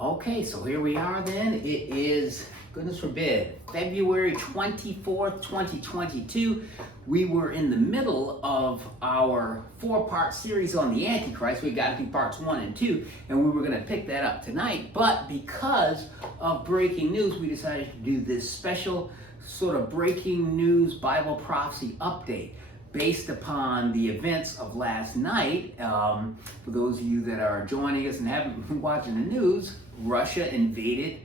Okay, so here we are then. It is, goodness forbid, February 24th, 2022. We were in the middle of our four-part series on the Antichrist. We got to do parts 1 and 2, and we were going to pick that up tonight. But because of breaking news, we decided to do this special sort of breaking news Bible prophecy update based upon the events of last night. For those of you that are joining us and haven't been watching the news, Russia invaded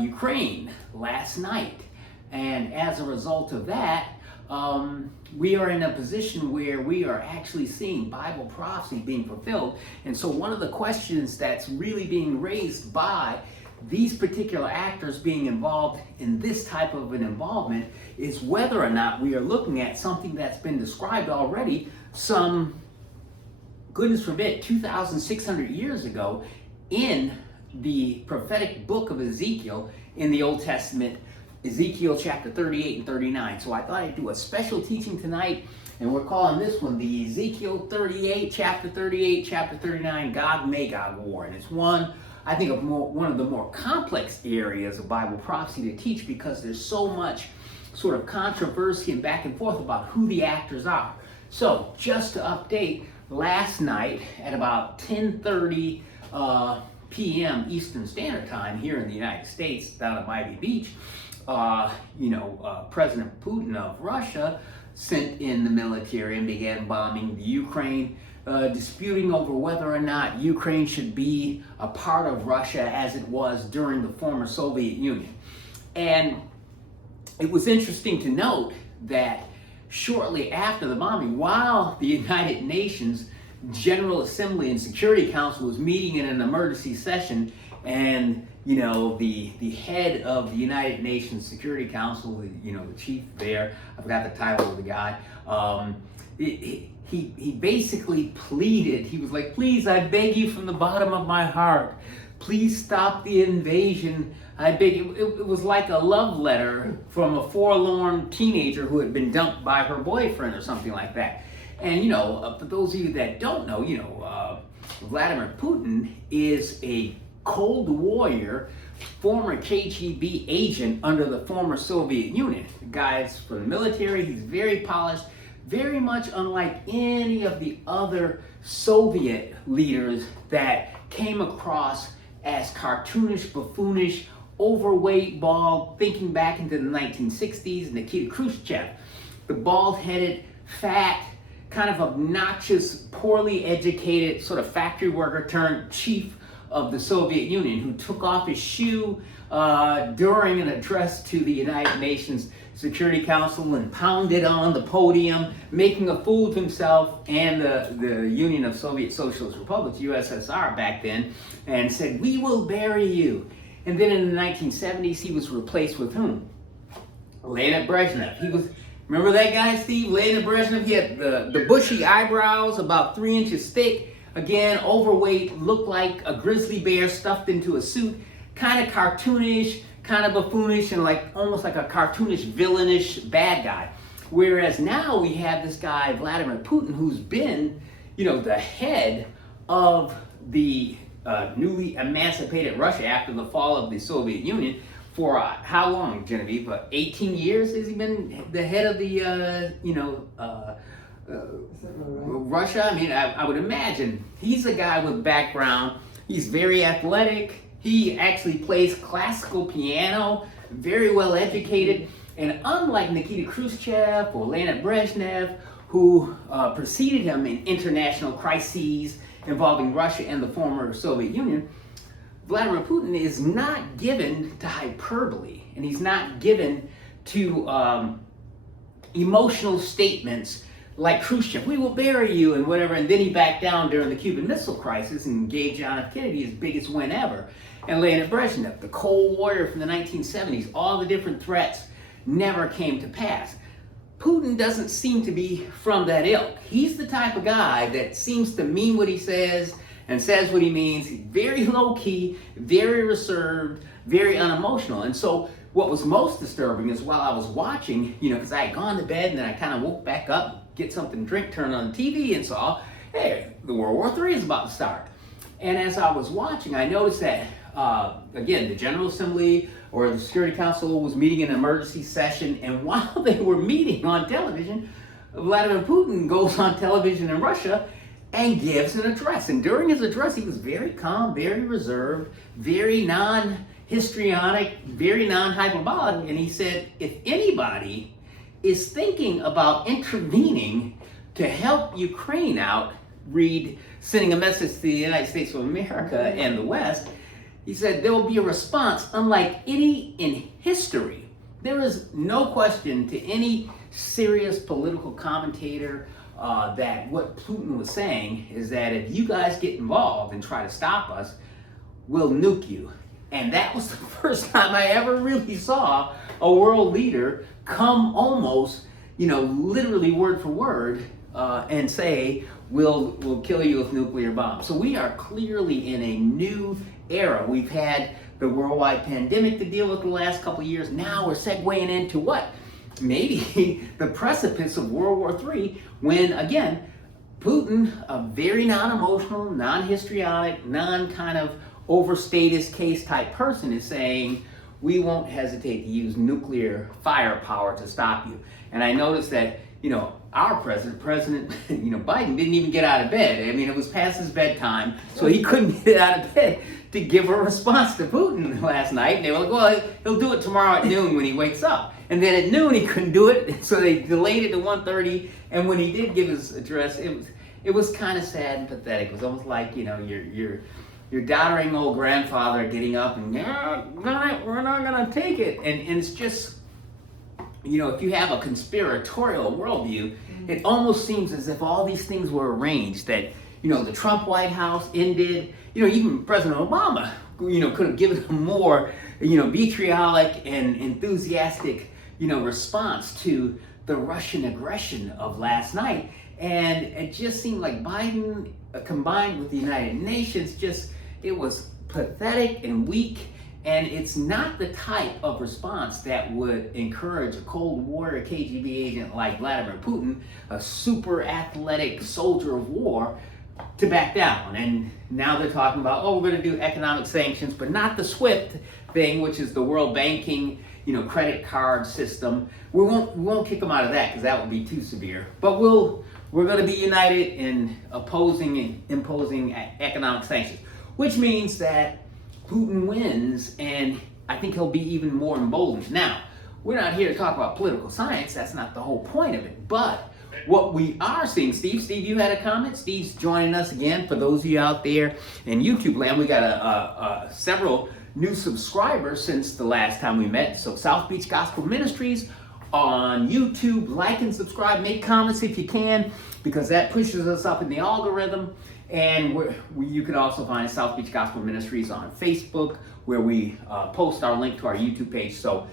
Ukraine last night. And as a result of that, we are in a position where we are actually seeing Bible prophecy being fulfilled. And so one of the questions that's really being raised by these particular actors being involved in this type of an involvement is whether or not we are looking at something that's been described already some, goodness forbid, 2,600 years ago in the prophetic book of Ezekiel in the Old Testament, Ezekiel chapter 38 and 39. So I thought I'd do a special teaching tonight, and we're calling this one the Ezekiel 38, chapter 39, Gog-Magog War. And it's one, I think, of one of the more complex areas of Bible prophecy to teach because there's so much sort of controversy and back and forth about who the actors are. So just to update, last night at about 10:30 p.m. Eastern Standard Time here in the United States, down at Miami Beach, President Putin of Russia sent in the military and began bombing the Ukraine, disputing over whether or not Ukraine should be a part of Russia as it was during the former Soviet Union. And it was interesting to note that shortly after the bombing, while the United Nations General Assembly and Security Council was meeting in an emergency session, and the head of the United Nations Security Council, the chief there, I forgot the title of the guy, he basically pleaded. He was like, please, I beg you from the bottom of my heart, please stop the invasion. I beg you. It was like a love letter from a forlorn teenager who had been dumped by her boyfriend or something like that. And, for those of you that don't know, Vladimir Putin is a Cold Warrior, former KGB agent under the former Soviet Union. The guy's from the military. He's very polished, very much unlike any of the other Soviet leaders that came across as cartoonish, buffoonish, overweight, bald, thinking back into the 1960s, Nikita Khrushchev, the bald-headed, fat, kind of obnoxious, poorly educated sort of factory worker turned chief of the Soviet Union, who took off his shoe during an address to the United Nations Security Council and pounded on the podium, making a fool of himself and the Union of Soviet Socialist Republics, USSR back then, and said, "We will bury you." And then in the 1970s, he was replaced with whom? Leonid Brezhnev. Remember that guy, Steve? Leonid Brezhnev. He had the bushy eyebrows, about 3 inches thick. Again, overweight, looked like a grizzly bear stuffed into a suit. Kind of cartoonish, kind of buffoonish, and almost like a cartoonish, villainish bad guy. Whereas now we have this guy, Vladimir Putin, who's been, the head of the newly emancipated Russia after the fall of the Soviet Union for how long, Genevieve? 18 years has he been the head of the, Russia? I mean, I would imagine he's a guy with background. He's very athletic. He actually plays classical piano, very well educated. And unlike Nikita Khrushchev or Leonid Brezhnev, who preceded him in international crises involving Russia and the former Soviet Union, Vladimir Putin is not given to hyperbole, and he's not given to emotional statements like Khrushchev, "We will bury you," and whatever, and then he backed down during the Cuban Missile Crisis and gave John F. Kennedy his biggest win ever. And Leonid Brezhnev, the Cold Warrior from the 1970s, all the different threats never came to pass. Putin doesn't seem to be from that ilk. He's the type of guy that seems to mean what he says and says what he means. He's very low-key, very reserved, very unemotional. And so what was most disturbing is while I was watching, because I had gone to bed and then I kind of woke back up, get something to drink, turned on the TV and saw, hey, the World War III is about to start. And as I was watching, I noticed that, again, the General Assembly or the Security Council was meeting in an emergency session, and while they were meeting on television, Vladimir Putin goes on television in Russia and gives an address. And during his address, he was very calm, very reserved, very non-histrionic, very non-hyperbolic, and he said, if anybody is thinking about intervening to help Ukraine out, read sending a message to the United States of America and the West, he said there will be a response unlike any in history. There is no question to any serious political commentator that what Putin was saying is that if you guys get involved and try to stop us, we'll nuke you. And that was the first time I ever really saw a world leader come almost, literally word for word, and say, we'll kill you with nuclear bombs. So we are clearly in a new era. We've had the worldwide pandemic to deal with the last couple of years. Now we're segueing into what? Maybe the precipice of World War III, when, again, Putin, a very non-emotional, non-histrionic, non-kind of overstate his case type person, is saying, we won't hesitate to use nuclear firepower to stop you. And I noticed that, our President Biden didn't even get out of bed. I mean, it was past his bedtime, so he couldn't get out of bed to give a response to Putin last night. And they were like, well, he'll do it tomorrow at noon when he wakes up. And then at noon he couldn't do it, so they delayed it to 1:30. And when he did give his address, it was kind of sad and pathetic. It was almost like, your doddering old grandfather getting up and, we're not gonna take it. And it's just, if you have a conspiratorial worldview, it almost seems as if all these things were arranged, that, the Trump White House ended, even President Obama, could have given a more, vitriolic and enthusiastic, response to the Russian aggression of last night. And it just seemed like Biden, combined with the United Nations, it was pathetic and weak. And it's not the type of response that would encourage a Cold War KGB agent like Vladimir Putin, a super athletic soldier of war, to back down. And now they're talking about, we're going to do economic sanctions, but not the SWIFT thing, which is the world banking, credit card system. We won't kick them out of that because that would be too severe. But we're going to be united in opposing and imposing economic sanctions, which means that Putin wins, and I think he'll be even more emboldened. Now, we're not here to talk about political science. That's not the whole point of it. But what we are seeing, Steve, you had a comment? Steve's joining us again. For those of you out there in YouTube land, we got several new subscribers since the last time we met. So South Beach Gospel Ministries on YouTube. Like and subscribe. Make comments if you can, because that pushes us up in the algorithm. And you can also find South Beach Gospel Ministries on Facebook, where we post our link to our YouTube page. So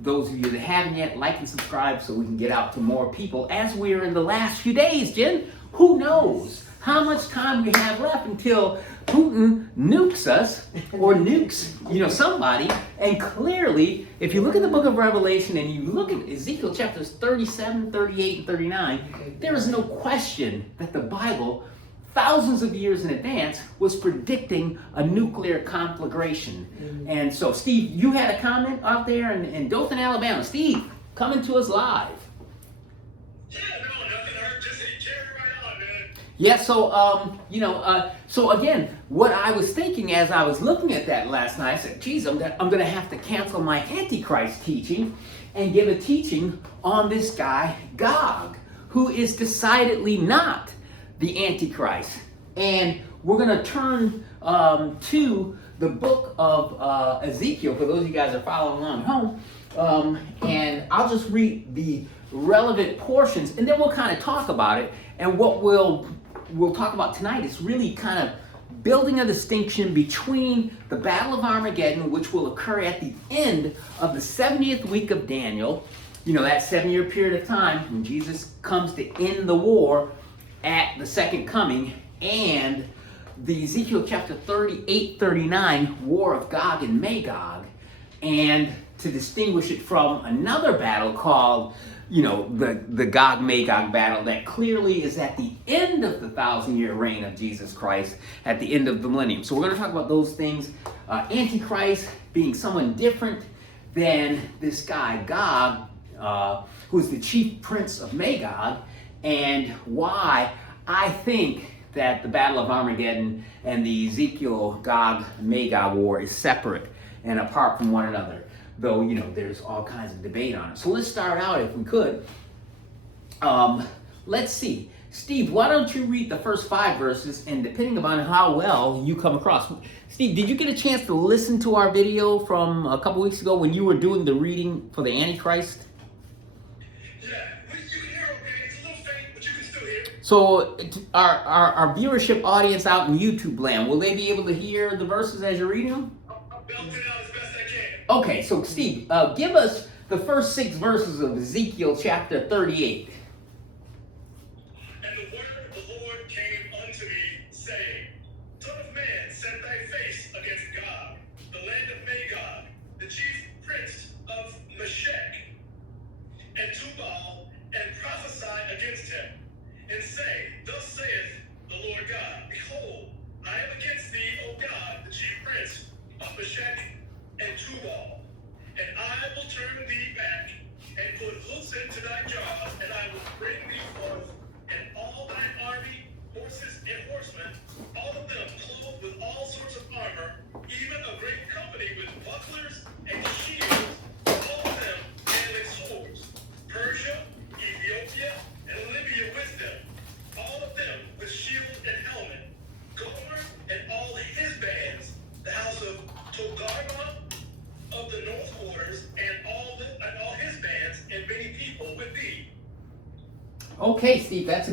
those of you that haven't yet, like and subscribe so we can get out to more people as we are in the last few days, Jen. Who knows how much time we have left until Putin nukes us or nukes, somebody. And clearly, if you look at the book of Revelation and you look at Ezekiel chapters 37, 38, and 39, there is no question that the Bible, thousands of years in advance, was predicting a nuclear conflagration. Mm-hmm. And so, Steve, you had a comment out there in Dothan, Alabama. Steve, coming to us live. Yeah, no, nothing hurt. Just carry right on, man. Yeah, so, so again, what I was thinking as I was looking at that last night, I said, geez, I'm going to have to cancel my Antichrist teaching and give a teaching on this guy, Gog, who is decidedly not the Antichrist. And we're going to turn to the book of Ezekiel, for those of you guys that are following along at home. And I'll just read the relevant portions, and then we'll kind of talk about it. And what we'll talk about tonight is really kind of building a distinction between the Battle of Armageddon, which will occur at the end of the 70th week of Daniel, that 7-year period of time when Jesus comes to end the war at the second coming, and the Ezekiel chapter 38, 39 war of Gog and Magog, and to distinguish it from another battle called the Gog-Magog battle that clearly is at the end of the 1,000-year reign of Jesus Christ, at the end of the millennium. So we're going to talk about those things. Antichrist being someone different than this guy Gog, who is the chief prince of Magog, and why I think that the Battle of Armageddon and the Ezekiel Gog-Magog war is separate and apart from one another. Though, there's all kinds of debate on it. So let's start out, if we could. Let's see. Steve, why don't you read the first 5 verses, and depending upon how well you come across. Steve, did you get a chance to listen to our video from a couple weeks ago when you were doing the reading for the Antichrist? Yeah, you can hear okay. It's a little faint, but you can still hear. So our viewership audience out in YouTube land, will they be able to hear the verses as you're reading them? I'll belt it out as best I can. Okay, so Steve, give us the first 6 verses of Ezekiel chapter 38. And the word of the Lord came unto me, saying, Son of man, set thy face against Gog, the land of Magog, the chief prince of Meshech, and Tubal, and prophesy against him, and say, Thus saith the Lord God, Behold, I am against thee, O God, the chief prince of Meshech and Tubal, and I will turn thee back, and put hooks into thy jaws, and I will bring thee forth, and all thine army, horses and horsemen, all of them clothed with all sorts of armor, even a great company with bucklers and shields, all of them handling swords, Persia, Ethiopia, and Libya with them, all of them with shield and helmet, Gomer and all his bands, the house of Togarmah of the north quarters, and all his bands, and many people with thee. Okay, Steve, that's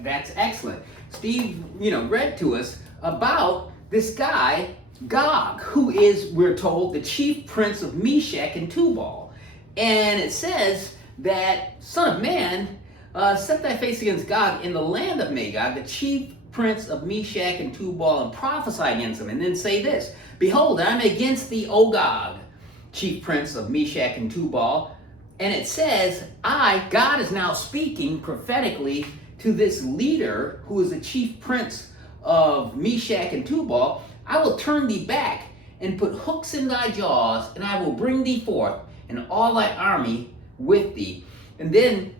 that's excellent. Steve, read to us about this guy Gog, who is, we're told, the chief prince of Meshech and Tubal, and it says that, Son of man, set thy face against Gog in the land of Magog, the chief prince of Meshech and Tubal, and prophesy against him, and then say this, Behold, I am against thee, O Gog, chief prince of Meshech and Tubal. And it says, God is now speaking prophetically to this leader who is the chief prince of Meshech and Tubal. I will turn thee back and put hooks in thy jaws, and I will bring thee forth, and all thy army with thee. And then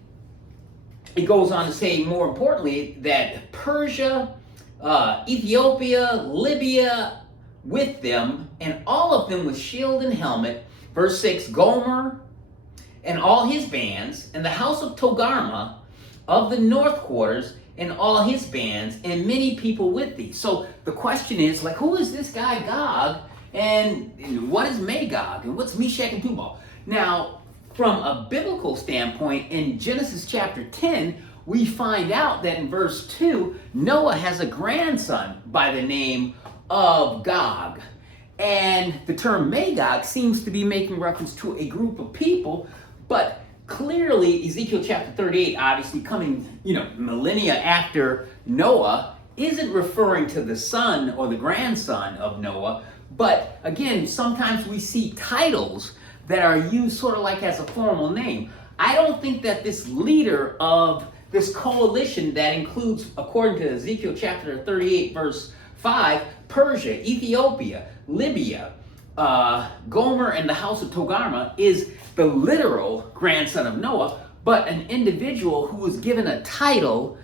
it goes on to say, more importantly, that Persia, Ethiopia, Libya with them, and all of them with shield and helmet. Verse 6, Gomer and all his bands, and the house of Togarmah of the north quarters, and all his bands, and many people with thee. So the question is, who is this guy Gog, and what is Magog, and what's Meshech and Tubal? Now, from a biblical standpoint, in Genesis chapter 10, we find out that in verse 2, Noah has a grandson by the name of Gog. And the term Magog seems to be making reference to a group of people, but clearly Ezekiel chapter 38, obviously coming, millennia after Noah, isn't referring to the son or the grandson of Noah. But again, sometimes we see titles that are used sort of like as a formal name. I don't think that this leader of this coalition that includes, according to Ezekiel chapter 38, verse 5, Persia, Ethiopia, Libya, Gomer, and the house of Togarmah is the literal grandson of Noah, but an individual who was given a title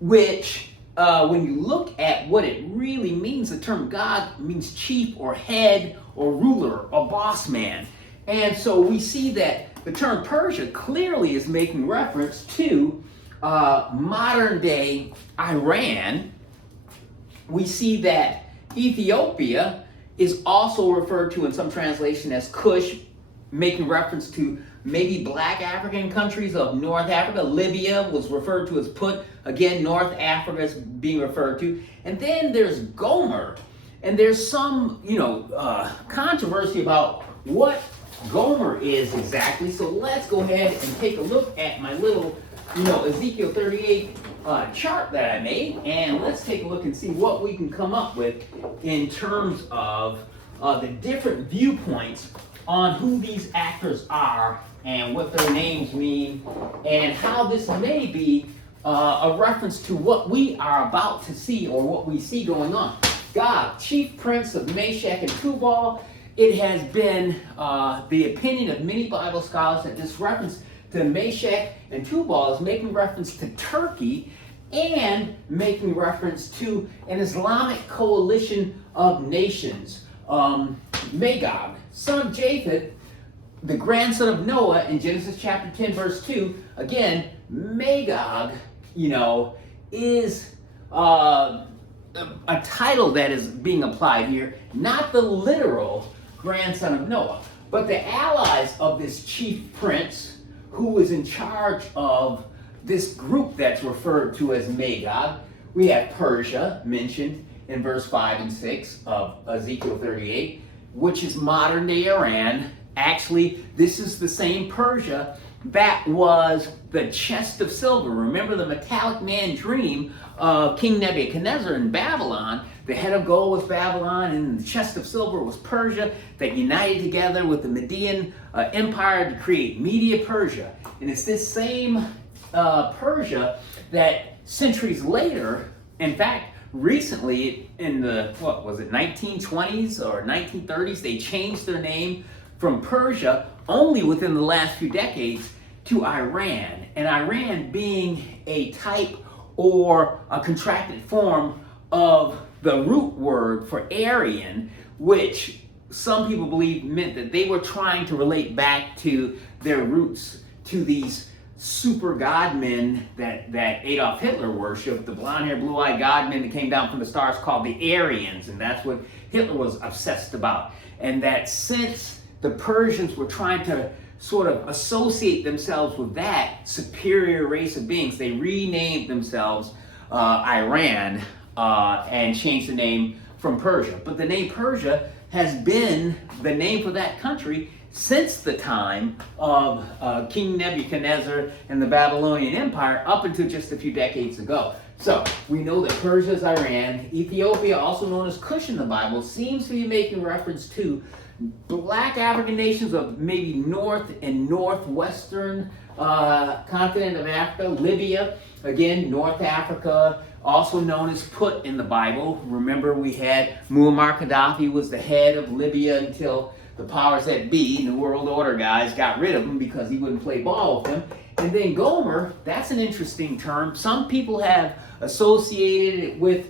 which, when you look at what it really means, the term God means chief or head or ruler or boss man. And so we see that the term Persia clearly is making reference to modern day Iran. We see that Ethiopia is also referred to in some translation as Cush, making reference to maybe black African countries of North Africa. Libya was referred to as Put. Again, North Africa is being referred to. And then there's Gomer. And there's some, controversy about what Gomer is exactly. So let's go ahead and take a look at my little, Ezekiel 38 chart that I made. And let's take a look and see what we can come up with in terms of the different viewpoints on who these actors are and what their names mean, and how this may be a reference to what we are about to see or what we see going on. Gog, chief prince of Meshech and Tubal. It has been the opinion of many Bible scholars that this reference to Meshech and Tubal is making reference to Turkey and making reference to an Islamic coalition of nations. Magog, son of Japheth, the grandson of Noah in Genesis chapter 10, verse 2. Again, Magog, is a title that is being applied here, not the literal grandson of Noah, but the allies of this chief prince who was in charge of this group that's referred to as Magog. We have Persia mentioned in verse 5 and 6 of Ezekiel 38, which is modern day Iran. Actually, this is the same Persia that was the chest of silver. Remember the metallic man dream of King Nebuchadnezzar in Babylon? The head of gold was Babylon, and the chest of silver was Persia, that united together with the Median Empire to create Media Persia. And it's this same Persia that centuries later, in fact, recently in the, 1920s or 1930s, they changed their name from Persia only within the last few decades to Iran. And Iran being a type or a contracted form of the root word for Aryan, which some people believe meant that they were trying to relate back to their roots, to these super godmen that Adolf Hitler worshipped, the blonde-haired, blue-eyed godmen that came down from the stars called the Aryans, and that's what Hitler was obsessed about. And that since the Persians were trying to sort of associate themselves with that superior race of beings, they renamed themselves Iran and changed the name from Persia. But the name Persia has been the name for that country since the time of King Nebuchadnezzar and the Babylonian Empire up until just a few decades ago. So we know that Persia is Iran. Ethiopia, also known as Cush in the Bible, seems to be making reference to black African nations of maybe north and northwestern continent of Africa. Libya, again, North Africa, also known as Put in the Bible. Remember, we had Muammar Gaddafi was the head of Libya until the powers that be, New World Order guys, got rid of him because he wouldn't play ball with them. And then Gomer, that's an interesting term. Some people have associated it with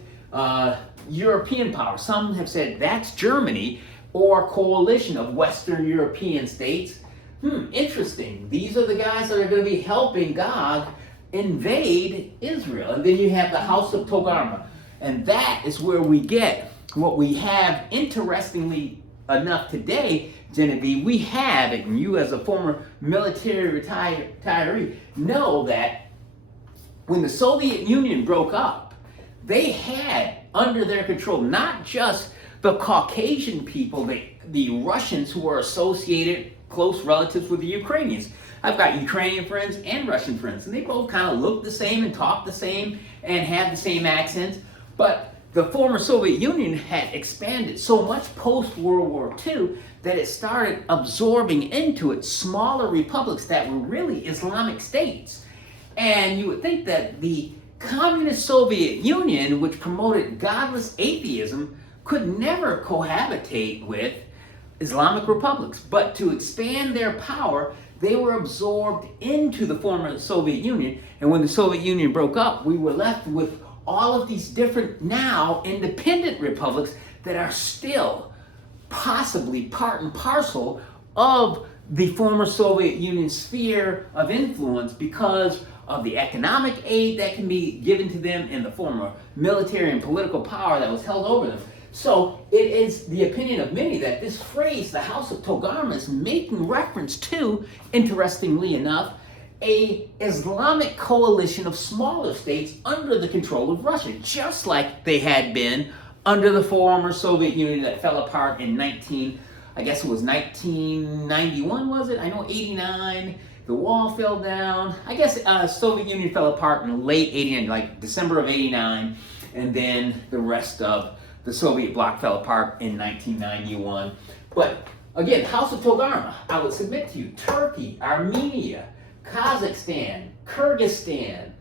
European power. Some have said that's Germany or coalition of Western European states. Interesting. These are the guys that are going to be helping Gog invade Israel. And then you have the house of Togarmah. And that is where we get what we have, interestingly enough today, Genevieve. We have it, and you as a former military retiree know that when the Soviet Union broke up, they had under their control not just the Caucasian people, the Russians who were associated close relatives with the Ukrainians. I've got Ukrainian friends and Russian friends, and they both kind of look the same and talk the same and have the same accents. But the former Soviet Union had expanded so much post-World War II that it started absorbing into it smaller republics that were really Islamic states. And you would think that the communist Soviet Union, which promoted godless atheism, could never cohabitate with Islamic republics. But to expand their power, they were absorbed into the former Soviet Union. And when the Soviet Union broke up, we were left with all of these different now independent republics that are still possibly part and parcel of the former Soviet Union sphere of influence because of the economic aid that can be given to them and the former military and political power that was held over them. So it is the opinion of many that this phrase, the House of Togarmah, is making reference to, interestingly enough, a Islamic coalition of smaller states under the control of Russia, just like they had been under the former Soviet Union that fell apart in 1991, was it? I know 89, the wall fell down. I guess Soviet Union fell apart in late 89, like December of 89, and then the rest of the Soviet bloc fell apart in 1991. But Again, House of Togarmah, I would submit to you, Turkey, Armenia, Kazakhstan, Kyrgyzstan,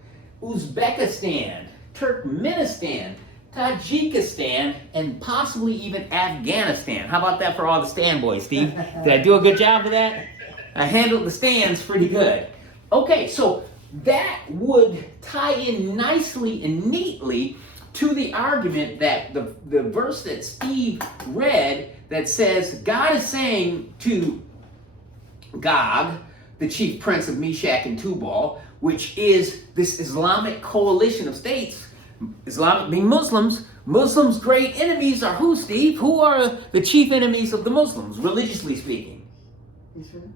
Uzbekistan, Turkmenistan, Tajikistan, and possibly even Afghanistan. How about that for all the stand boys, Steve? Did I do a good job of that? I handled the stands pretty good. Okay, so that would tie in nicely and neatly to the argument that the verse that Steve read that says God is saying to Gog, the chief prince of Meshach and Tubal, which is this Islamic coalition of states, Islamic being Muslims. Muslims' great enemies are who, Steve? Who are the chief enemies of the Muslims, religiously speaking? Israel.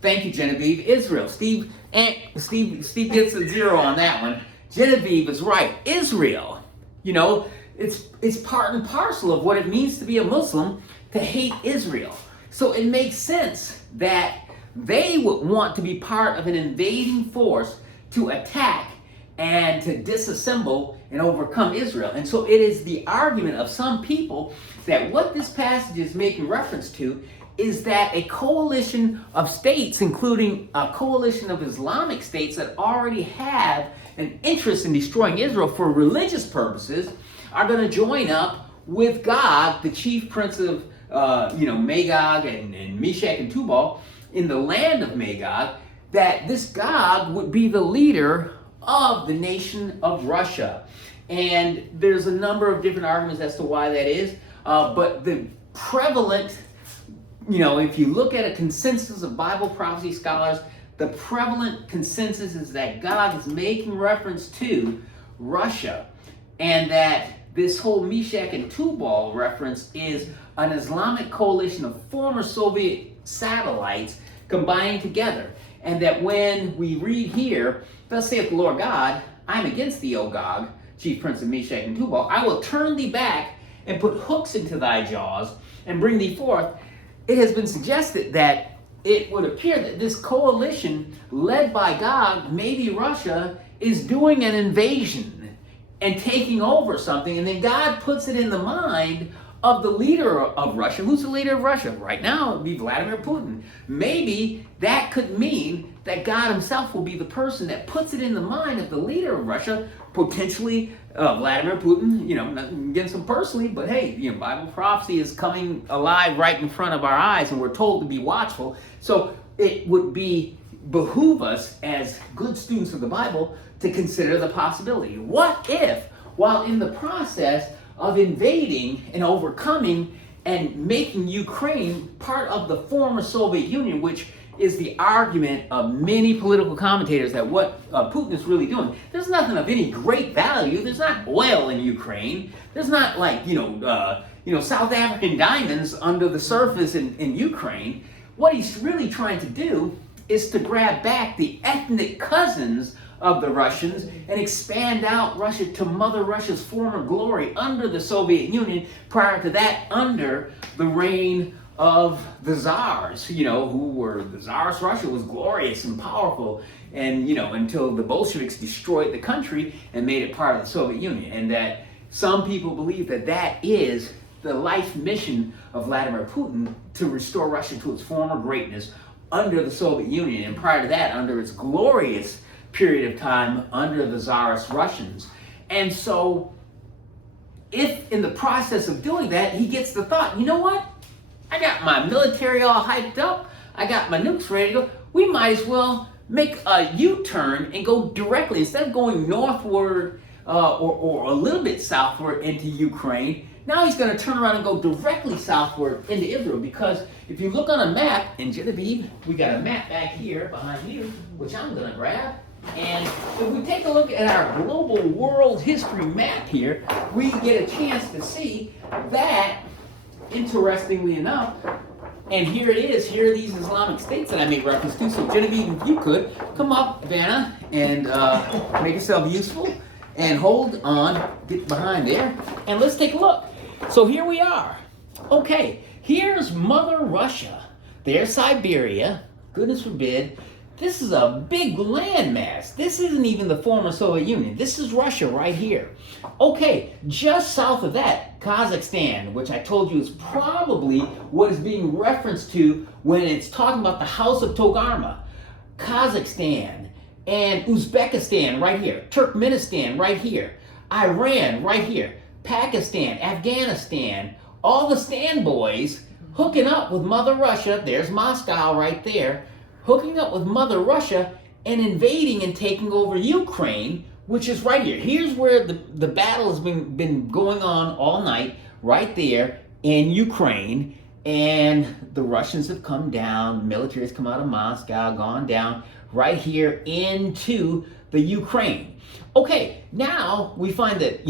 Thank you, Genevieve. Israel. Steve gets a 0 on that one. Genevieve is right. Israel. You know, it's part and parcel of what it means to be a Muslim to hate Israel. So it makes sense that they would want to be part of an invading force to attack and to disassemble and overcome Israel. And so it is the argument of some people that what this passage is making reference to is that a coalition of states, including a coalition of Islamic states that already have an interest in destroying Israel for religious purposes, are going to join up with Gog, the chief prince of Magog and Meshach and Tubal, in the land of Magog, that this Gog would be the leader of the nation of Russia. And there's a number of different arguments as to why that is, but the prevalent, if you look at a consensus of Bible prophecy scholars, the prevalent consensus is that God is making reference to Russia, and that this whole Meshach and Tubal reference is an Islamic coalition of former Soviet satellites combined together. And that when we read here, thus saith the Lord God, I am against thee, O Gog, chief prince of Meshach and Tubal. I will turn thee back and put hooks into thy jaws and bring thee forth. It has been suggested that it would appear that this coalition led by Gog, maybe Russia, is doing an invasion and taking over something, and then God puts it in the mind of the leader of Russia. Who's the leader of Russia? Right now, it would be Vladimir Putin. Maybe that could mean that God himself will be the person that puts it in the mind of the leader of Russia, potentially Vladimir Putin, nothing against him personally, but hey, Bible prophecy is coming alive right in front of our eyes, and we're told to be watchful. So it would behoove us as good students of the Bible to consider the possibility. What if, while in the process of invading and overcoming and making Ukraine part of the former Soviet Union, which is the argument of many political commentators that what Putin is really doing, there's nothing of any great value. There's not oil in Ukraine. There's not South African diamonds under the surface in Ukraine. What he's really trying to do is to grab back the ethnic cousins of the Russians and expand out Russia to Mother Russia's former glory under the Soviet Union, prior to that under the reign of the Tsars, the Tsarist Russia was glorious and powerful, and until the Bolsheviks destroyed the country and made it part of the Soviet Union. And that some people believe that is the life mission of Vladimir Putin, to restore Russia to its former greatness under the Soviet Union, and prior to that under its glorious period of time under the Tsarist Russians. And so if in the process of doing that, he gets the thought, you know what? I got my military all hyped up. I got my nukes ready to go. We might as well make a U-turn and go directly, instead of going northward or a little bit southward into Ukraine. Now he's going to turn around and go directly southward into Israel, because if you look on a map, and Genevieve, we got a map back here behind you, which I'm going to grab. And if we take a look at our global world history map here, we get a chance to see that, interestingly enough, and here it is, here are these Islamic states that I made reference to. So Genevieve, if you could, come up, Vanna, and make yourself useful, and hold on, get behind there, and let's take a look. So here we are. Okay, here's Mother Russia. There's Siberia, goodness forbid. This is a big landmass. This isn't even the former Soviet Union. This is Russia right here. Okay, just south of that, Kazakhstan, which I told you is probably what is being referenced to when it's talking about the House of Togarma. Kazakhstan and Uzbekistan right here. Turkmenistan right here. Iran right here. Pakistan, Afghanistan, all the Stan boys hooking up with Mother Russia. There's Moscow right there. Hooking up with Mother Russia and invading and taking over Ukraine, which is right here. Here's where the battle has been going on all night, right there in Ukraine. And the Russians have come down, military has come out of Moscow, gone down right here into the Ukraine. Okay, now we find that,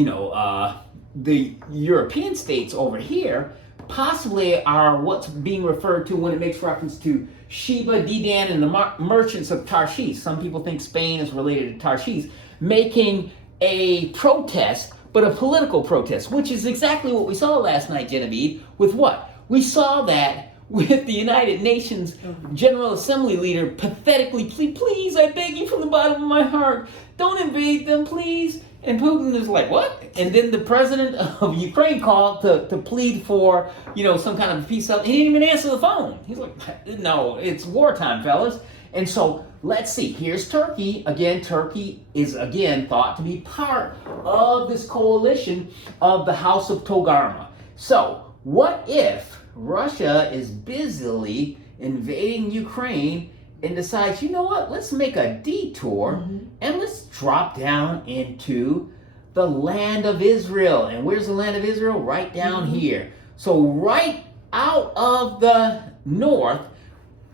the European states over here possibly are what's being referred to when it makes reference to Sheba, Dedan, and the merchants of Tarshish. Some people think Spain is related to Tarshish, making a protest, but a political protest, which is exactly what we saw last night, Genevieve, with what? We saw that with the United Nations General Assembly leader pathetically, please, I beg you from the bottom of my heart, don't invade them, please. And Putin is like, what? And then the president of Ukraine called to plead for, some kind of peace. He didn't even answer the phone. He's like, no, it's wartime, fellas. And so let's see. Here's Turkey. Again, Turkey is again thought to be part of this coalition of the House of Togarma. So what if Russia is busily invading Ukraine and decides, you know what, let's make a detour and let's drop down into the land of Israel. And where's the land of Israel? Right down here. So right out of the north,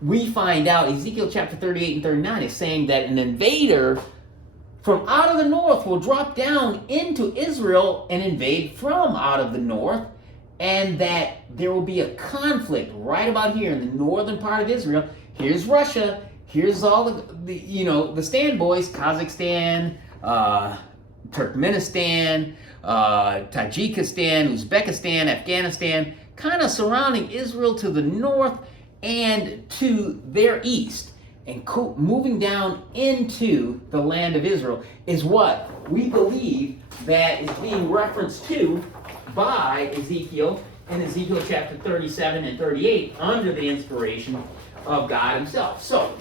we find out Ezekiel chapter 38 and 39 is saying that an invader from out of the north will drop down into Israel and invade from out of the north, and that there will be a conflict right about here in the northern part of Israel. Here's Russia. Here's all the Stan boys, Kazakhstan, Turkmenistan, Tajikistan, Uzbekistan, Afghanistan, kind of surrounding Israel to the north and to their east. And moving down into the land of Israel is what we believe that is being referenced to by Ezekiel in Ezekiel chapter 37 and 38 under the inspiration of God himself. So,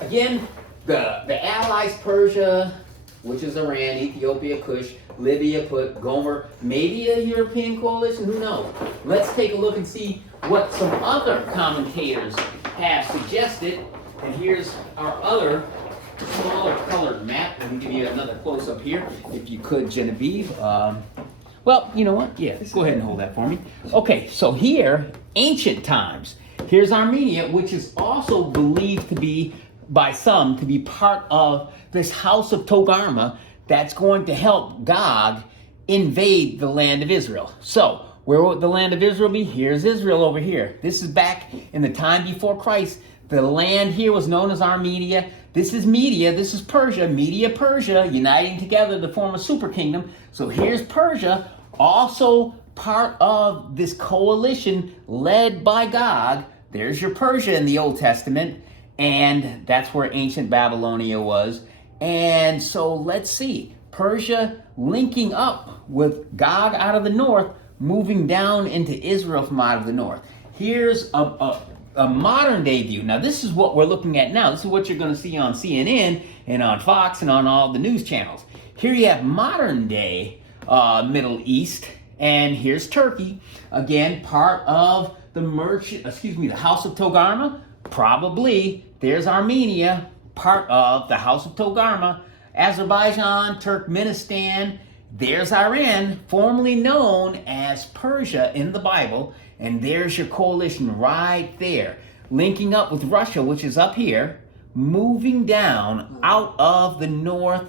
again, the allies, Persia, which is Iran, Ethiopia, Cush, Libya, put Gomer, maybe a European coalition, who knows? Let's take a look and see what some other commentators have suggested. And here's our other smaller colored map. Let me give you another close-up here, if you could, Genevieve. Well, you know what? Yeah, go ahead and hold that for me. Okay, so here, ancient times. Here's Armenia, which is also believed to be, by some, to be part of this House of Togarma that's going to help Gog invade the land of Israel. So, where would the land of Israel be? Here's Israel over here. This is back in the time before Christ. The land here was known as Armenia. This is Media. This is Persia. Media, Persia, uniting together to form a super kingdom. So here's Persia, also part of this coalition led by Gog. There's your Persia in the Old Testament. And that's where ancient Babylonia was. And so let's see. Persia linking up with Gog out of the north, moving down into Israel from out of the north. Here's a modern day view. Now, this is what we're looking at now. This is what you're going to see on CNN and on Fox and on all the news channels. Here you have modern day Middle East, and here's Turkey. Again, part of the House of Togarma. Probably. There's Armenia, part of the House of Togarma. Azerbaijan, Turkmenistan. There's Iran, formerly known as Persia in the Bible. And there's your coalition right there, linking up with Russia, which is up here, moving down out of the north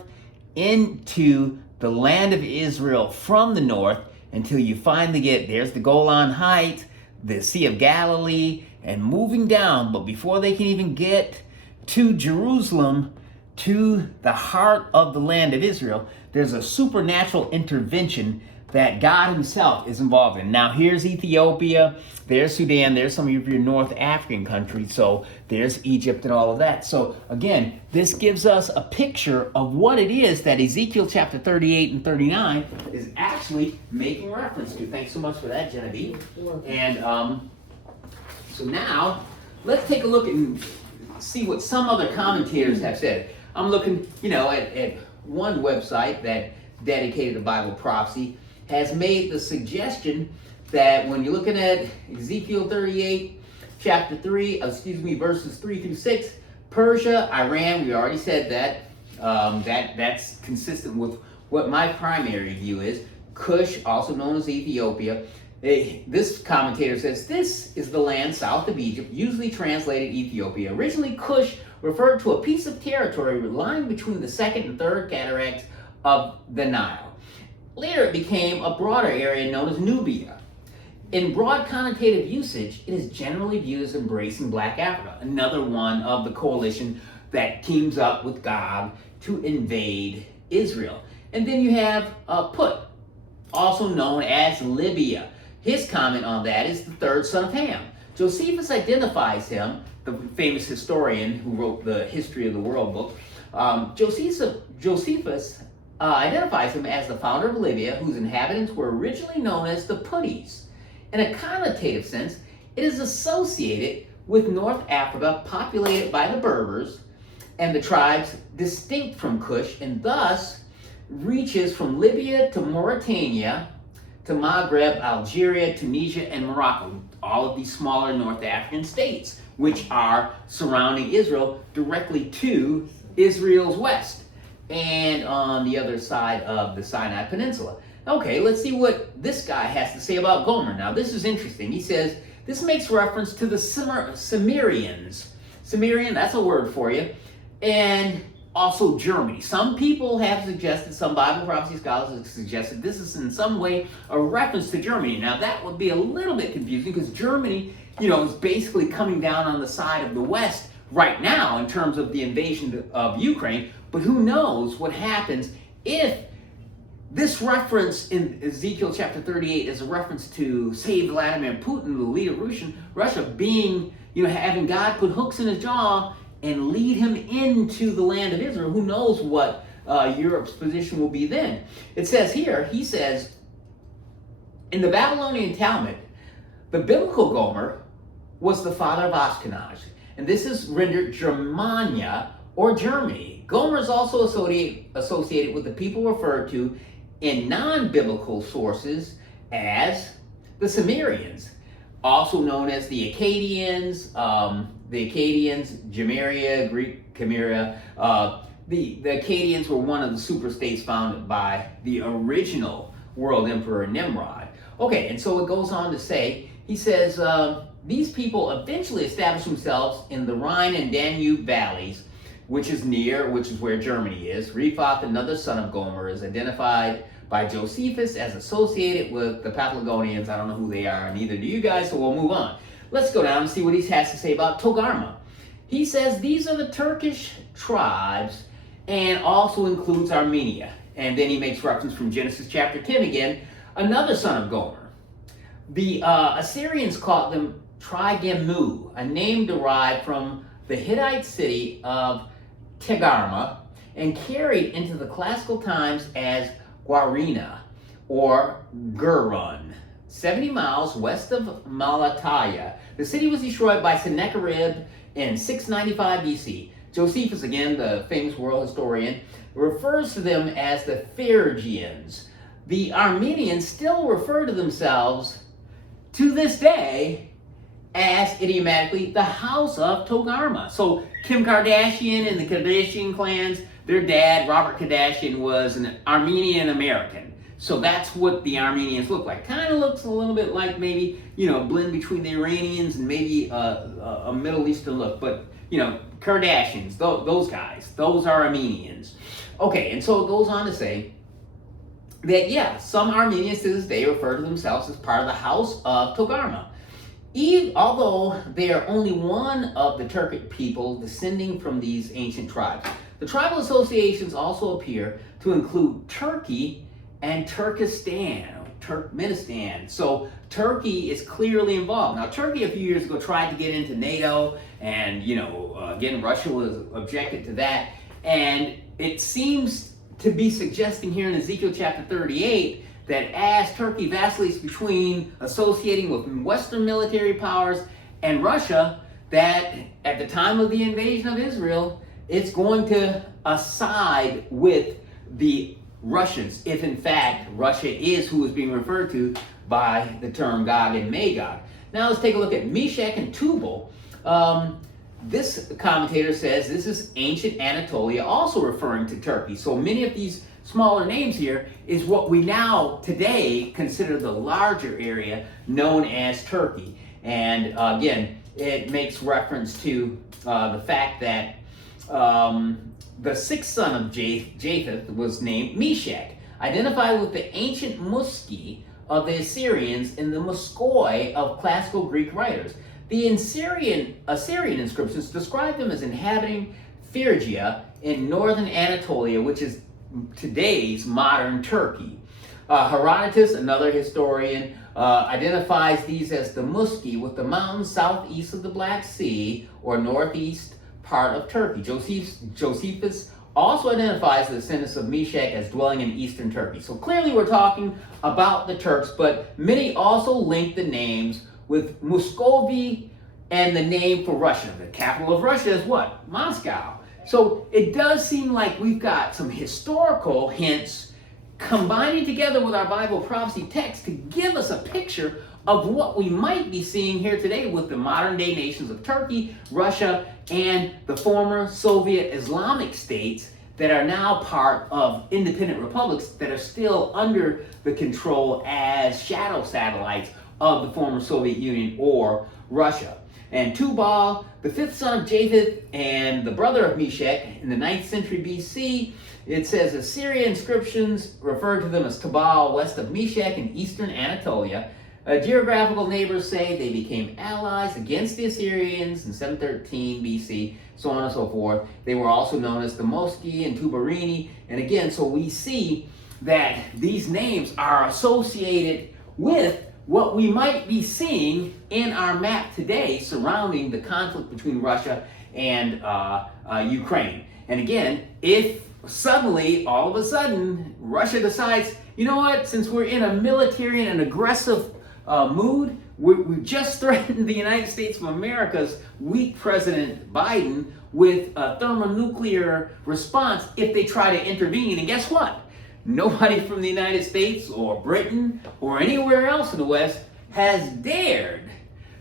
into the land of Israel from the north until you finally get, there's the Golan Heights, the Sea of Galilee, and moving down. But before they can even get to Jerusalem, to the heart of the land of Israel, there's a supernatural intervention that God himself is involved in. Now here's Ethiopia, there's Sudan, there's some of your North African countries, so there's Egypt and all of that. So again, this gives us a picture of what it is that Ezekiel chapter 38 and 39 is actually making reference to. Thanks so much for that, Genevieve. And so now, let's take a look and see what some other commentators have said. I'm looking, at one website that dedicated to Bible prophecy has made the suggestion that when you're looking at Ezekiel 38, chapter 3, verses 3 through 6, Persia, Iran, we already said that. That's consistent with what my primary view is. Cush, also known as Ethiopia. This commentator says this is the land south of Egypt, usually translated Ethiopia. Originally, Cush referred to a piece of territory lying between the second and third cataracts of the Nile. Later, it became a broader area known as Nubia. In broad connotative usage, it is generally viewed as embracing Black Africa, another one of the coalition that teams up with Gog to invade Israel. And then you have Put, also known as Libya. His comment on that is the third son of Ham. Josephus identifies him, the famous historian who wrote the History of the World book. Josephus identifies him as the founder of Libya, whose inhabitants were originally known as the Putties. In a connotative sense, it is associated with North Africa, populated by the Berbers and the tribes distinct from Cush, and thus reaches from Libya to Mauritania, to Maghreb, Algeria, Tunisia, and Morocco, all of these smaller North African states, which are surrounding Israel directly to Israel's west and on the other side of the Sinai Peninsula. Okay, let's see what this guy has to say about Gomer. Now, this is interesting. He says, this makes reference to the Cimmerians. Cimmerian, that's a word for you. And also Germany. Some people have suggested, some Bible prophecy scholars have suggested this is in some way a reference to Germany. Now, that would be a little bit confusing because Germany, is basically coming down on the side of the West right now in terms of the invasion of Ukraine. But who knows what happens if this reference in Ezekiel chapter 38 is a reference to, say, Vladimir Putin, the leader of Russia, being, having God put hooks in his jaw and lead him into the land of Israel. Who knows what Europe's position will be then. It says here, he says, in the Babylonian Talmud, the biblical Gomer was the father of Ashkenaz. And this is rendered Germania or Germany. Gomer is also associated with the people referred to in non-biblical sources as the Cimmerians, also known as the Akkadians, Gemeria, Greek Chimeria. The Akkadians were one of the superstates founded by the original world emperor Nimrod. Okay, and so it goes on to say, he says, these people eventually established themselves in the Rhine and Danube valleys, which is where Germany is. Rephath, another son of Gomer, is identified by Josephus as associated with the Paphlagonians. I don't know who they are, neither do you guys, so we'll move on. Let's go down and see what he has to say about Togarmah. He says these are the Turkish tribes and also includes Armenia. And then he makes reference from Genesis chapter 10 again, another son of Gomer. The Assyrians called them Trigemu, a name derived from the Hittite city of Togarmah and carried into the classical times as Guarina or Gurun, 70 miles west of Malatya. The city was destroyed by Sennacherib in 695 BC. Josephus, again, the famous world historian, refers to them as the Phrygians. The Armenians still refer to themselves to this day as idiomatically the House of Togarmah. So Kim Kardashian and the Kardashian clans, their dad, Robert Kardashian, was an Armenian American. So that's what the Armenians look like. Kind of looks a little bit like maybe, a blend between the Iranians and maybe a Middle Eastern look. But, Kardashians, those guys, those are Armenians. Okay, and so it goes on to say that, some Armenians to this day refer to themselves as part of the House of Togarmah. Although they are only one of the Turkic people descending from these ancient tribes. The tribal associations also appear to include Turkey and Turkestan. Turkmenistan. So Turkey is clearly involved. Now, Turkey a few years ago tried to get into NATO, and again, Russia was objected to that. And it seems to be suggesting here in Ezekiel chapter 38 that as Turkey vacillates between associating with Western military powers and Russia, that at the time of the invasion of Israel, it's going to side with the Russians, if in fact Russia is who is being referred to by the term Gog and Magog. Now let's take a look at Meshech and Tubal. This commentator says this is ancient Anatolia, also referring to Turkey. So many of these smaller names here is what we now today consider the larger area known as Turkey. And again, it makes reference to the fact that the sixth son of Japheth was named Meshech, identified with the ancient Muski of the Assyrians in the Muskoi of classical Greek writers. The Assyrian inscriptions describe them as inhabiting Phrygia in northern Anatolia, which is today's modern Turkey. Herodotus, another historian, identifies these as the Muski with the mountains southeast of the Black Sea or northeast part of Turkey. Josephus also identifies the descendants of Meshech as dwelling in eastern Turkey. So clearly we're talking about the Turks, but many also link the names with Muscovy and the name for Russia. The capital of Russia is what? Moscow. So it does seem like we've got some historical hints combining together with our Bible prophecy text to give us a picture of what we might be seeing here today with the modern day nations of Turkey, Russia, and the former Soviet Islamic states that are now part of independent republics that are still under the control as shadow satellites of the former Soviet Union or Russia. And Tubal, the fifth son of Japheth and the brother of Meshech in the 9th century BC, it says Assyrian inscriptions refer to them as Tubal, west of Meshech in eastern Anatolia. Geographical neighbors say they became allies against the Assyrians in 713 BC, so on and so forth. They were also known as the Moski and Tubarini. And again, so we see that these names are associated with what we might be seeing in our map today surrounding the conflict between Russia and Ukraine. And again, if suddenly, all of a sudden, Russia decides, you know what, since we're in a military and an aggressive mood, we just threatened the United States of America's weak President Biden with a thermonuclear response if they try to intervene. And guess what? Nobody from the United States or Britain or anywhere else in the West has dared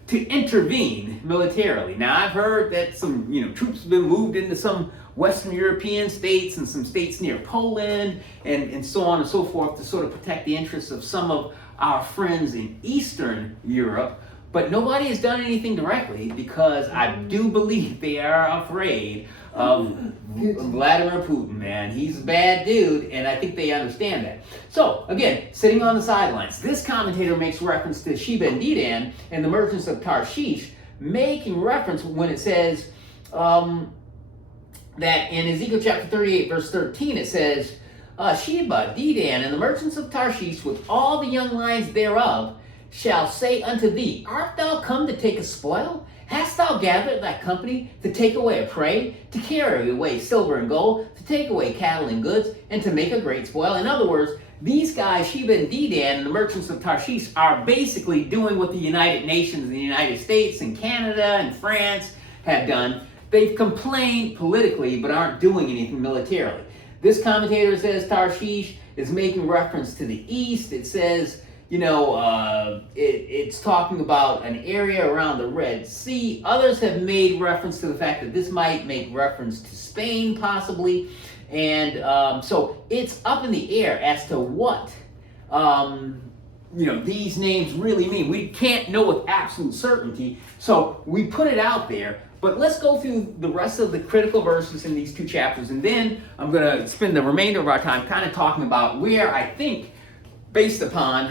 to intervene militarily. Now, I've heard that some troops have been moved into some Western European states and some states near Poland and so on and so forth to sort of protect the interests of some of our friends in Eastern Europe. But nobody has done anything directly because I do believe they are afraid of Vladimir Putin, man. He's a bad dude, and I think they understand that. So, again, sitting on the sidelines, this commentator makes reference to Sheba and Dedan and the merchants of Tarshish, making reference when it says that in Ezekiel chapter 38, verse 13, it says, Sheba, Dedan, and the merchants of Tarshish, with all the young lions thereof, shall say unto thee, Art thou come to take a spoil? Hast thou gathered thy company to take away a prey, to carry away silver and gold, to take away cattle and goods, and to make a great spoil? In other words, these guys, Sheba and Dedan, and the merchants of Tarshish, are basically doing what the United Nations and the United States and Canada and France have done. They've complained politically, but aren't doing anything militarily. This commentator says Tarshish is making reference to the east. It says, it's talking about an area around the Red Sea. Others have made reference to the fact that this might make reference to Spain, possibly. And so it's up in the air as to what, these names really mean. We can't know with absolute certainty. So we put it out there. But let's go through the rest of the critical verses in these two chapters. And then I'm going to spend the remainder of our time kind of talking about where I think, based upon,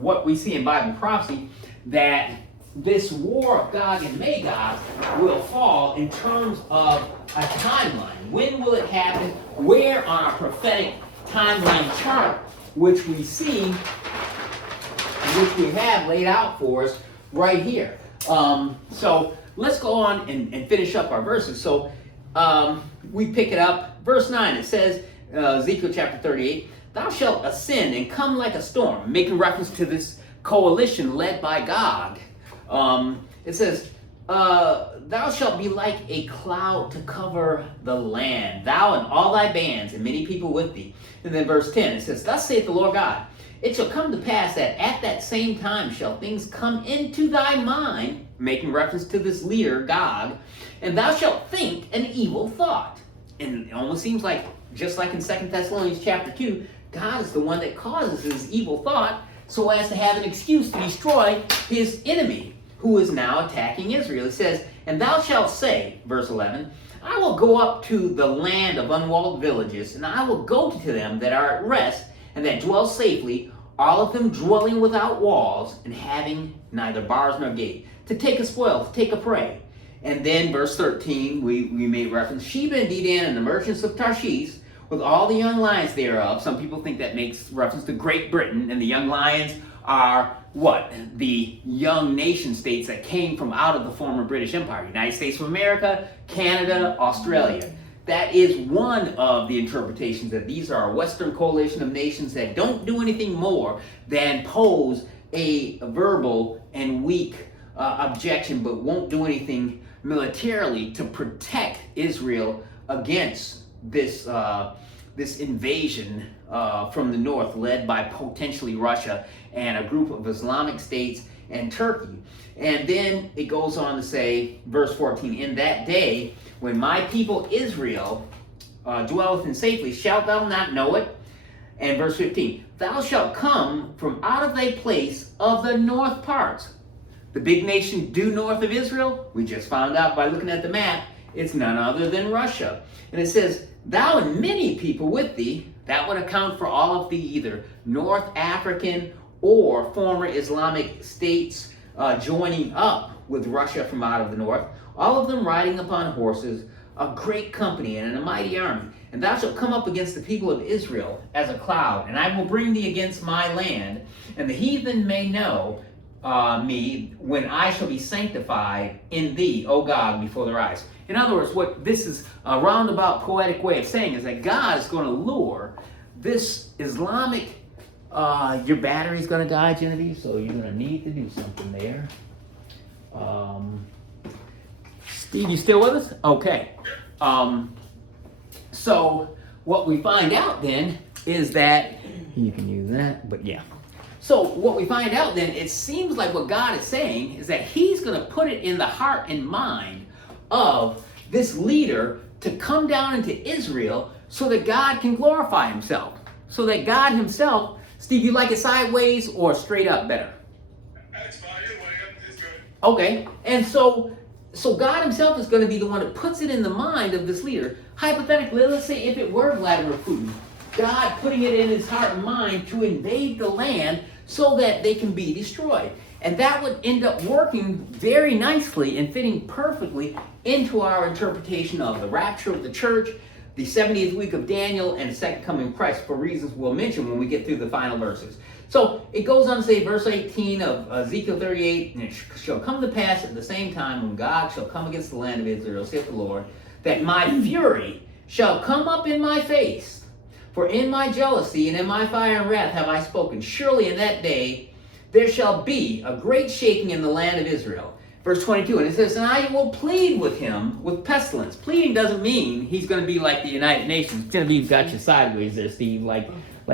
what we see in Bible prophecy, that this war of Gog and Magog will fall in terms of a timeline. When will it happen? Where on our prophetic timeline chart which we see, which we have laid out for us right here. So let's go on and finish up our verses. So we pick it up. Verse 9, it says, Ezekiel chapter 38, thou shalt ascend and come like a storm, making reference to this coalition led by Gog. It says, thou shalt be like a cloud to cover the land, thou and all thy bands, and many people with thee. And then verse 10, it says, thus saith the Lord God, it shall come to pass that at that same time shall things come into thy mind, making reference to this leader, Gog, and thou shalt think an evil thought. And it almost seems like, just like in 2 Thessalonians chapter 2, God is the one that causes his evil thought so as to have an excuse to destroy his enemy, who is now attacking Israel. It says, and thou shalt say, verse 11, I will go up to the land of unwalled villages, and I will go to them that are at rest, and that dwell safely, all of them dwelling without walls, and having neither bars nor gate, to take a spoil, to take a prey. And then verse 13, we made reference, Sheba and Dedan and the merchants of Tarshish, with all the young lions thereof. Some people think that makes reference to Great Britain, and the young lions are what? The young nation states that came from out of the former British Empire. United States of America, Canada, Australia. That is one of the interpretations, that these are a Western coalition of nations that don't do anything more than pose a verbal and weak objection, but won't do anything militarily to protect Israel against this invasion from the north, led by potentially Russia and a group of Islamic states and Turkey. And then it goes on to say, verse 14, in that day when my people Israel dwelleth in safety, shalt thou not know it? And verse 15, thou shalt come from out of thy place of the north parts. The big nation due north of Israel, we just found out by looking at the map, it's none other than Russia. And it says, thou and many people with thee, that would account for all of the either North African or former Islamic states joining up with Russia from out of the north, all of them riding upon horses, a great company and a mighty army. And thou shalt come up against the people of Israel as a cloud, and I will bring thee against my land, and the heathen may know me when I shall be sanctified in thee, O God, before their eyes. In other words, what this is a roundabout poetic way of saying is that God is going to lure this Islamic, your battery's going to die, Genevieve, so you're going to need to do something there. Steve, you still with us? Okay. So what we find out then is that, you can use that, but yeah. So what we find out then, it seems like what God is saying is that he's going to put it in the heart and mind of this leader to come down into Israel so that God can glorify himself. So that God himself, Steve, you like it sideways or straight up better? That's fine. Either way, it's good. Okay. And so God himself is going to be the one that puts it in the mind of this leader. Hypothetically, let's say if it were Vladimir Putin, God putting it in his heart and mind to invade the land so that they can be destroyed. And that would end up working very nicely and fitting perfectly into our interpretation of the rapture of the church, the 70th week of Daniel, and the second coming of Christ, for reasons we'll mention when we get through the final verses. So it goes on to say, verse 18 of Ezekiel 38, and it shall come to pass at the same time when God shall come against the land of Israel, saith the Lord, that my fury shall come up in my face. For in my jealousy and in my fire and wrath have I spoken. Surely in that day there shall be a great shaking in the land of Israel. Verse 22, and it says, and I will plead with him with pestilence. Pleading doesn't mean he's going to be like the United Nations. Genevieve's got you sideways there, Steve, like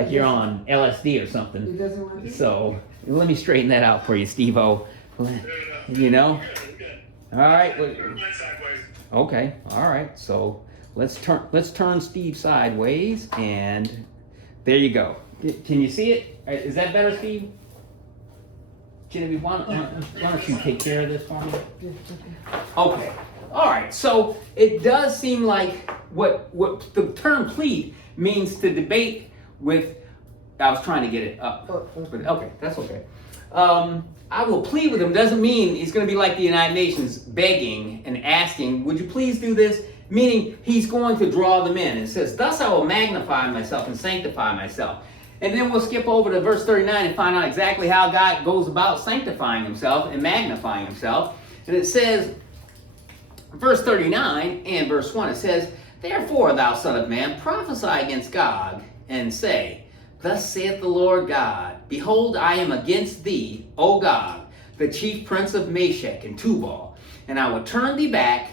you're on LSD or something. He doesn't want to. So let me straighten that out for you, Steve-O. You know? All right. Okay. All right. So let's turn Steve sideways, and there you go. Can you see it? Is that better, Steve? Genevieve, why don't you take care of this for me? Okay. All right. So it does seem like what the term plead means to debate with. I was trying to get it up. But okay, that's okay. I will plead with him doesn't mean he's going to be like the United Nations begging and asking, would you please do this? Meaning he's going to draw them in. It says, thus I will magnify myself and sanctify myself. And then we'll skip over to verse 39 and find out exactly how God goes about sanctifying himself and magnifying himself. And it says, verse 39 and verse 1, it says, "Therefore, thou son of man, prophesy against Gog, and say, Thus saith the Lord God, Behold, I am against thee, O Gog, the chief prince of Meshech and Tubal, and I will turn thee back,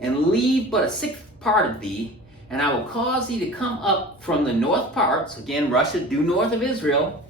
and leave but a sixth part of thee, and I will cause thee to come up from the north parts," again, Russia due north of Israel,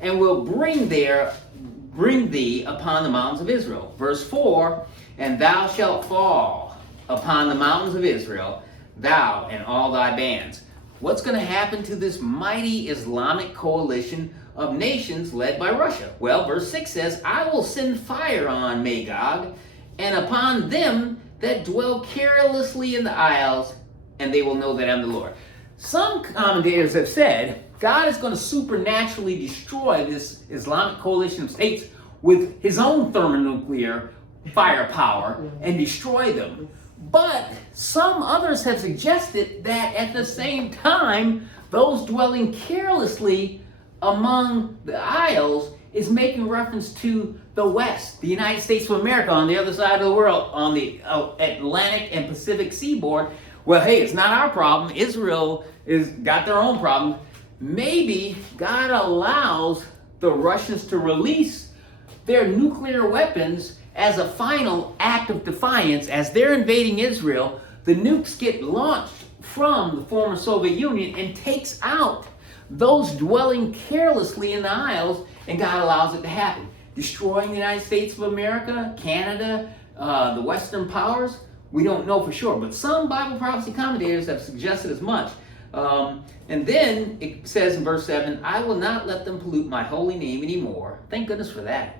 "and will bring thee upon the mountains of Israel." Verse 4, "And thou shalt fall upon the mountains of Israel, thou and all thy bands." What's going to happen to this mighty Islamic coalition of nations led by Russia? Well, verse 6 says, "I will send fire on Magog, and upon them that dwell carelessly in the isles, and they will know that I am the Lord." Some commentators have said God is going to supernaturally destroy this Islamic coalition of states with his own thermonuclear firepower and destroy them. But some others have suggested that at the same time, those dwelling carelessly among the isles is making reference to the West, the United States of America, on the other side of the world, on the Atlantic and Pacific seaboard. Well, hey, it's not our problem. Israel is got their own problems. Maybe God allows the Russians to release their nuclear weapons as a final act of defiance. As they're invading Israel, the nukes get launched from the former Soviet Union and takes out those dwelling carelessly in the isles, and God allows it to happen, destroying the United States of America, Canada, the Western powers. We don't know for sure, but some Bible prophecy commentators have suggested as much. And then it says in verse 7, "I will not let them pollute my holy name anymore." Thank goodness for that.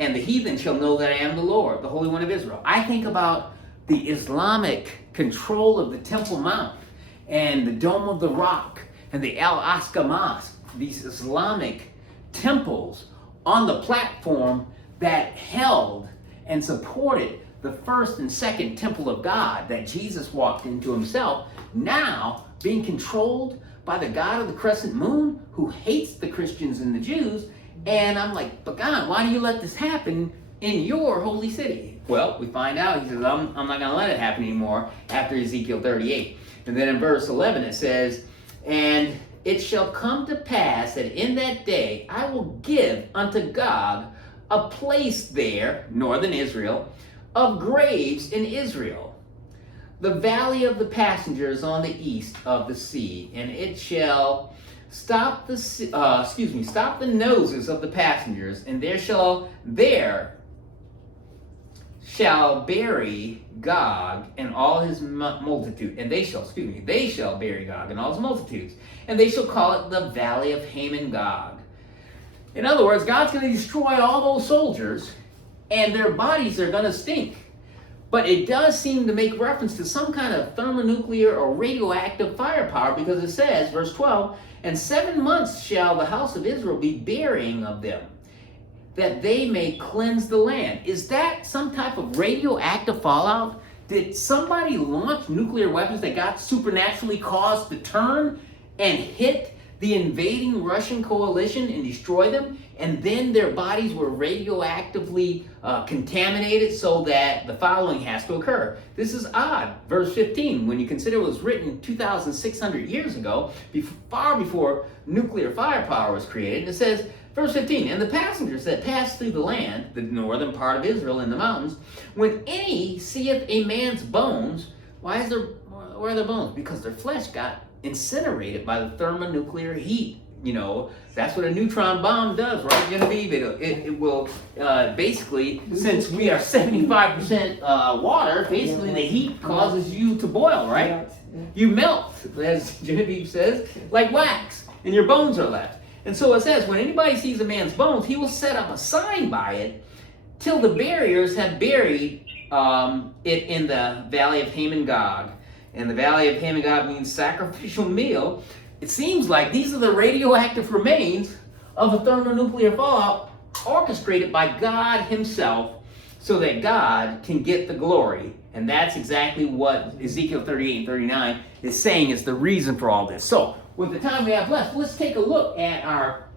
"And the heathen shall know that I am the Lord, the Holy One of Israel." I think about the Islamic control of the Temple Mount and the Dome of the Rock and the Al-Aqsa Mosque, these Islamic temples on the platform that held and supported the first and second temple of God that Jesus walked into himself, now being controlled by the God of the crescent moon who hates the Christians and the Jews. And I'm like, but God, why do you let this happen in your holy city? Well, we find out, he says, I'm not going to let it happen anymore after Ezekiel 38. And then in verse 11 it says, "And it shall come to pass that in that day I will give unto Gog a place there," northern Israel, "of graves in Israel, the valley of the passengers on the east of the sea, and it shall stop the noses of the passengers, and there shall bury Gog and all his multitude, and they shall bury Gog and all his multitudes, and they shall call it the valley of Haman Gog." In other words, God's going to destroy all those soldiers, and their bodies are going to stink. But it does seem to make reference to some kind of thermonuclear or radioactive firepower, because it says, verse 12, "And 7 months shall the house of Israel be burying of them, that they may cleanse the land." Is that some type of radioactive fallout? Did somebody launch nuclear weapons that got supernaturally caused to turn and hit the invading Russian coalition and destroy them? And then their bodies were radioactively contaminated, so that the following has to occur. This is odd. Verse 15, when you consider it was written 2,600 years ago, far before nuclear firepower was created. And it says, verse 15, "And the passengers that pass through the land," the northern part of Israel in the mountains, "when any seeth a man's bones," where are their bones? Because their flesh got incinerated by the thermonuclear heat. You know, that's what a neutron bomb does, right, Genevieve? It will basically, since we are 75% water, basically the heat causes you to boil, right? You melt, as Genevieve says, like wax, and your bones are left. And so it says, when anybody sees a man's bones, he will set up a sign by it till the buriers have buried it in the valley of Haman Gog. And the valley of Haman Gog means sacrificial meal. It seems like these are the radioactive remains of the thermonuclear fallout orchestrated by God himself, so that God can get the glory. And that's exactly what Ezekiel 38 and 39 is saying is the reason for all this. So with the time we have left, let's take a look at our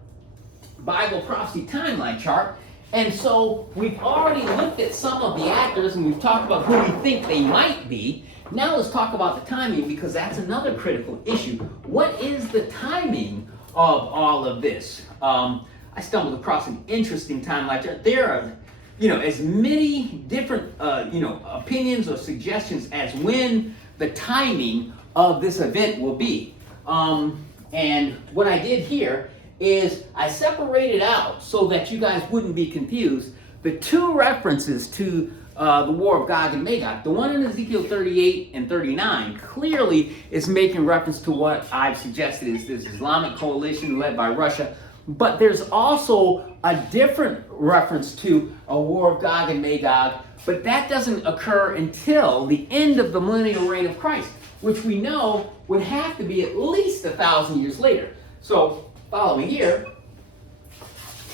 Bible prophecy timeline chart. And so we've already looked at some of the actors and we've talked about who we think they might be. Now let's talk about the timing, because that's another critical issue. What is the timing of all of this? I stumbled across an interesting timeline chart. There are, as many different, opinions or suggestions as when the timing of this event will be. And what I did here is I separated out, so that you guys wouldn't be confused, the two references to the War of Gog and Magog. The one in Ezekiel 38 and 39 clearly is making reference to what I've suggested is this Islamic coalition led by Russia. But there's also a different reference to a War of Gog and Magog, but that doesn't occur until the end of the millennial reign of Christ, which we know would have to be at least 1,000 years later. So, follow me here.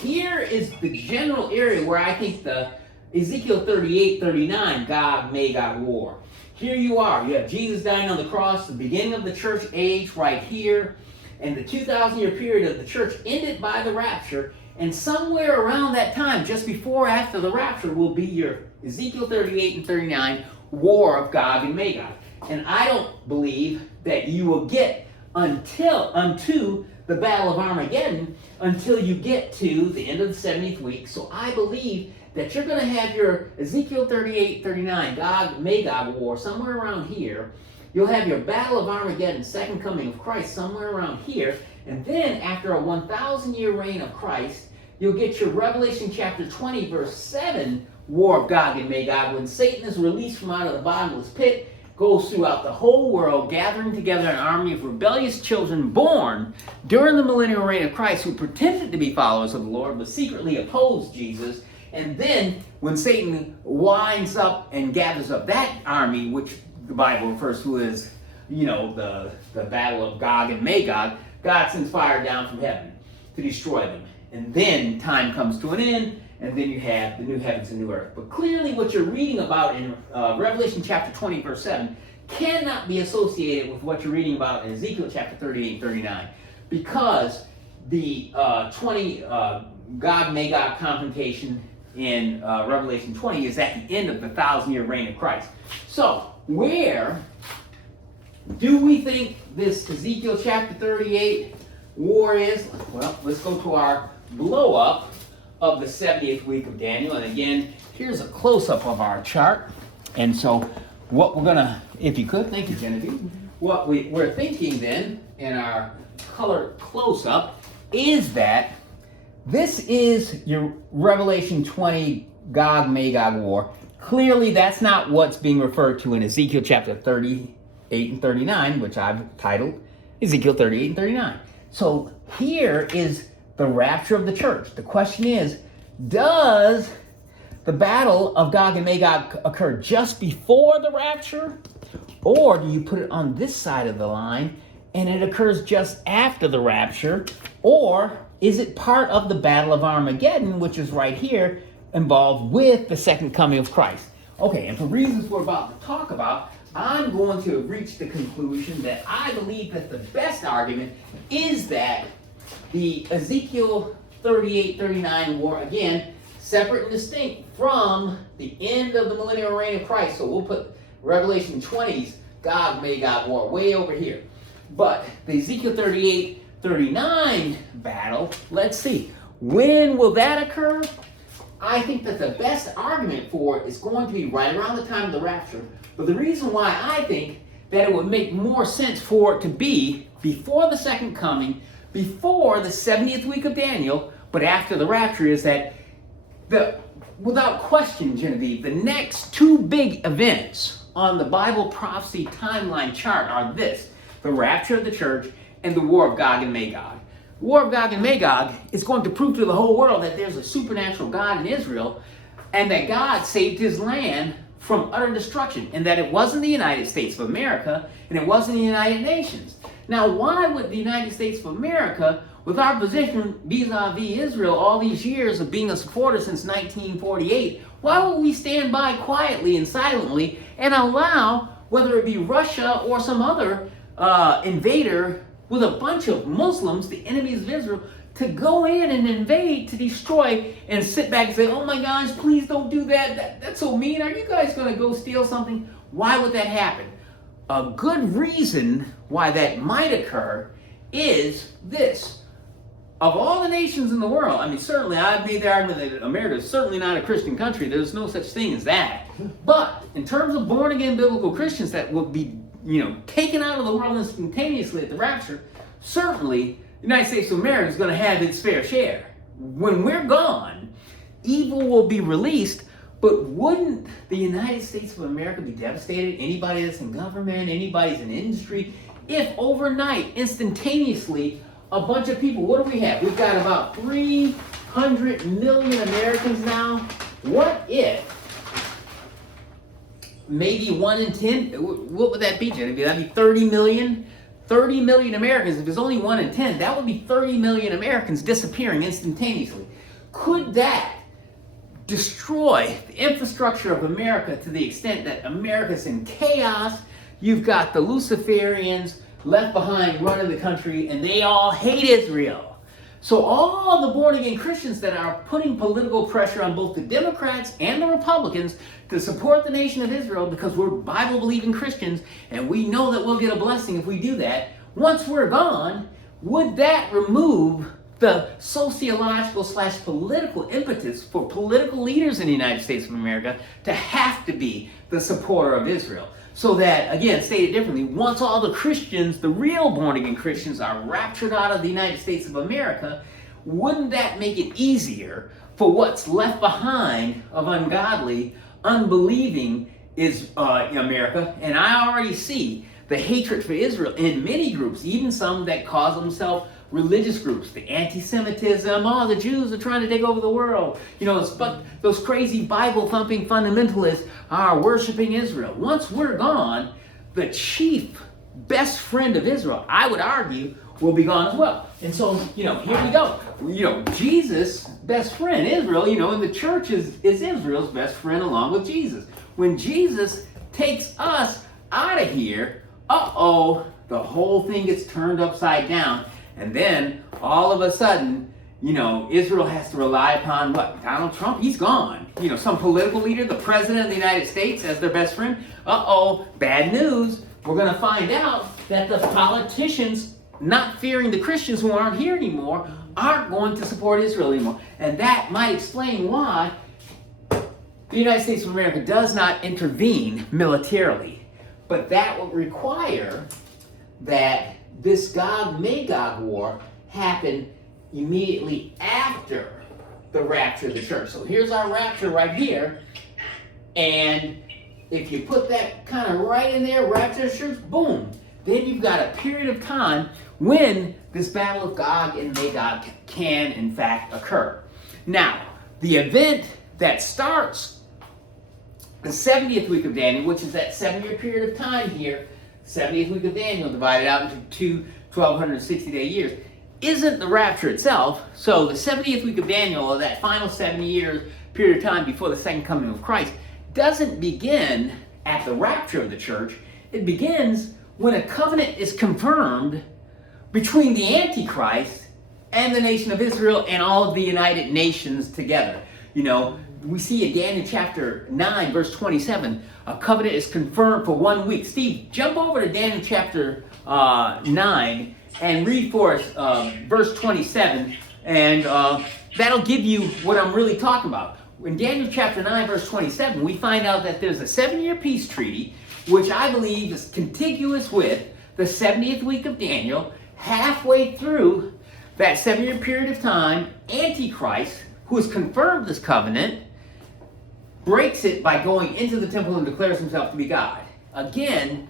Here is the general area where I think the Ezekiel 38, 39, Gog-Magog War. Here you are. You have Jesus dying on the cross, the beginning of the church age right here, and the 2,000-year period of the church ended by the rapture. And somewhere around that time, just before or after the rapture, will be your Ezekiel 38 and 39 War of Gog and Magog. And I don't believe that you will get unto the Battle of Armageddon until you get to the end of the 70th week. So I believe that you're going to have your Ezekiel 38, 39 Gog-Magog War somewhere around here. You'll have your Battle of Armageddon, Second Coming of Christ, somewhere around here. And then after a 1,000-year reign of Christ, you'll get your Revelation chapter 20, verse 7 War of Gog and Magog, when Satan is released from out of the bottomless pit, goes throughout the whole world, gathering together an army of rebellious children born during the millennial reign of Christ, who pretended to be followers of the Lord, but secretly opposed Jesus. And then when Satan winds up and gathers up that army, which the Bible refers to as, the Battle of Gog and Magog, God sends fire down from heaven to destroy them. And then time comes to an end, and then you have the new heavens and new earth. But clearly what you're reading about in Revelation chapter 20, verse 7, cannot be associated with what you're reading about in Ezekiel chapter 38 and 39, because the 20 Gog-Magog confrontation in Revelation 20 is at the end of the 1,000-year reign of Christ. So, where do we think this Ezekiel chapter 38 war is? Well, let's go to our blow-up of the 70th week of Daniel. And again, here's a close-up of our chart. And so what we're going to, if you could, thank you, Genevieve. What we're thinking then in our color close-up is that this is your Revelation 20 Gog-Magog war. Clearly, that's not what's being referred to in Ezekiel chapter 38 and 39, which I've titled Ezekiel 38 and 39. So here is the rapture of the church. The question is, does the battle of Gog and Magog occur just before the rapture? Or do you put it on this side of the line and it occurs just after the rapture? Or is it part of the Battle of Armageddon, which is right here, involved with the second coming of Christ? Okay, and for reasons we're about to talk about, I'm going to reach the conclusion that I believe that the best argument is that the Ezekiel 38-39 war, again, separate and distinct from the end of the millennial reign of Christ. So we'll put Revelation 20's Gog-Magog war way over here. But the Ezekiel 38-39 battle, let's see. When will that occur? I think that the best argument for it is going to be right around the time of the rapture. But the reason why I think that it would make more sense for it to be before the second coming, before the 70th week of Daniel, but after the rapture, is that without question, Genevieve, the next two big events on the Bible prophecy timeline chart are this: the rapture of the church and the War of Gog and Magog. The War of Gog and Magog is going to prove to the whole world that there's a supernatural God in Israel, and that God saved his land from utter destruction, and that it wasn't the United States of America, and it wasn't the United Nations. Now, why would the United States of America, with our position vis-a-vis Israel all these years of being a supporter since 1948, why would we stand by quietly and silently and allow, whether it be Russia or some other invader, with a bunch of Muslims, the enemies of Israel, to go in and invade, to destroy, and sit back and say, oh my gosh, please don't do that. That's so mean. Are you guys going to go steal something? Why would that happen? A good reason why that might occur is this. Of all the nations in the world, I mean, certainly I've made the argument that America is certainly not a Christian country. There's no such thing as that. But in terms of born-again biblical Christians that will be, taken out of the world instantaneously at the rapture, certainly the United States of America is going to have its fair share. When we're gone, evil will be released, but wouldn't the United States of America be devastated? Anybody that's in government, anybody that's in industry, if overnight, instantaneously, a bunch of people, what do we have? We've got about 300 million Americans now. What if maybe 1 in 10, what would that be, Jenny? That'd be 30 million? 30 million Americans. If there's only 1 in 10, that would be 30 million Americans disappearing instantaneously. Could that destroy the infrastructure of America to the extent that America's in chaos? You've got the Luciferians left behind running the country, and they all hate Israel. So all the born-again Christians that are putting political pressure on both the Democrats and the Republicans to support the nation of Israel, because we're Bible-believing Christians, and we know that we'll get a blessing if we do that, once we're gone, would that remove the sociological/political impetus for political leaders in the United States of America to have to be the supporter of Israel? So that, again, stated differently, once all the Christians, the real born-again Christians, are raptured out of the United States of America, wouldn't that make it easier for what's left behind of ungodly, unbelieving is in America? And I already see the hatred for Israel in many groups, even some that call themselves religious groups, the anti-Semitism, the Jews are trying to take over the world. Those crazy Bible-thumping fundamentalists are worshiping Israel. Once we're gone, the chief best friend of Israel, I would argue, will be gone as well. And so, here we go. Jesus' best friend, Israel, and the church is Israel's best friend along with Jesus. When Jesus takes us out of here, the whole thing gets turned upside down. And then, all of a sudden, Israel has to rely upon what? Donald Trump? He's gone. Some political leader, the president of the United States as their best friend. Bad news. We're going to find out that the politicians, not fearing the Christians who aren't here anymore, aren't going to support Israel anymore. And that might explain why the United States of America does not intervene militarily. But that would require that this Gog-Magog war happened immediately after the rapture of the church. So here's our rapture right here. And if you put that kind of right in there, rapture of the church, boom. Then you've got a period of time when this battle of Gog and Magog can, in fact, occur. Now, the event that starts the 70th week of Daniel, which is that 7-year period of time here, 70th week of Daniel divided out into two 1,260-day years, isn't the rapture itself. So the 70th week of Daniel, or that final 70 years period of time before the second coming of Christ, doesn't begin at the rapture of the church. It begins when a covenant is confirmed between the Antichrist and the nation of Israel and all of the United Nations together. We see in Daniel chapter 9, verse 27, a covenant is confirmed for 1 week. Steve, jump over to Daniel chapter 9 and read for us verse 27, and that'll give you what I'm really talking about. In Daniel chapter 9, verse 27, we find out that there's a 7-year peace treaty, which I believe is contiguous with the 70th week of Daniel. Halfway through that 7-year period of time, Antichrist, who has confirmed this covenant, breaks it by going into the temple and declares himself to be God. Again,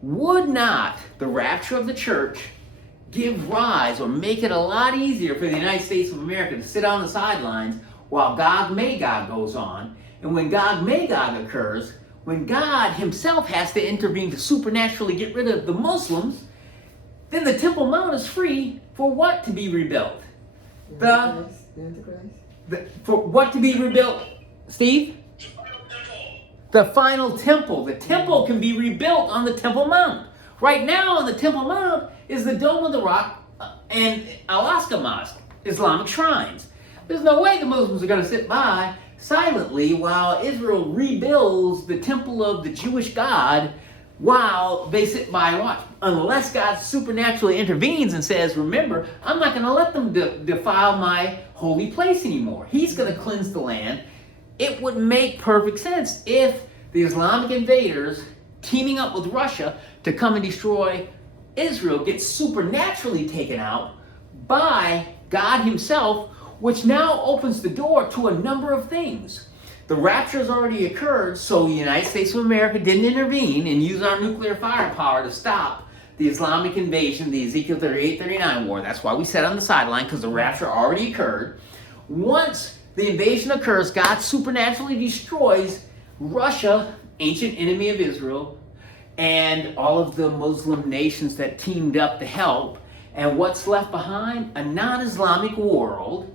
would not the rapture of the church give rise or make it a lot easier for the United States of America to sit on the sidelines while Gog-Magog goes on? And when Gog-Magog occurs, when God himself has to intervene to supernaturally get rid of the Muslims, then the Temple Mount is free for what to be rebuilt? For what to be rebuilt, Steve? The final temple. The temple can be rebuilt on the Temple Mount. Right now on the Temple Mount, is the Dome of the Rock and Alaska Mosque, Islamic shrines. There's no way the Muslims are going to sit by silently while Israel rebuilds the temple of the Jewish God while they sit by and watch. Unless God supernaturally intervenes and says, remember, I'm not going to let them defile my holy place anymore. He's going to cleanse the land. It would make perfect sense if the Islamic invaders teaming up with Russia to come and destroy Israel gets supernaturally taken out by God himself, which now opens the door to a number of things. The rapture has already occurred, so the United States of America didn't intervene and use our nuclear firepower to stop the Islamic invasion, the Ezekiel 38-39 war. That's why we sat on the sideline, because the rapture already occurred. Once the invasion occurs, God supernaturally destroys Russia, ancient enemy of Israel, and all of the Muslim nations that teamed up to help. And what's left behind? A non-Islamic world,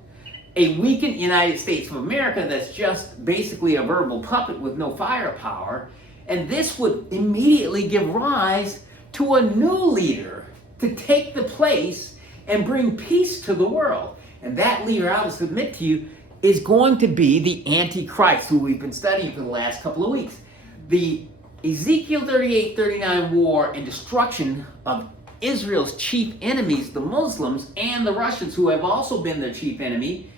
a weakened United States of America that's just basically a verbal puppet with no firepower. And this would immediately give rise to a new leader to take the place and bring peace to the world. And that leader, I will submit to you, is going to be the Antichrist, who we've been studying for the last couple of weeks. The Ezekiel 38-39 war and destruction of Israel's chief enemies, the Muslims and the Russians, who have also been their chief enemy,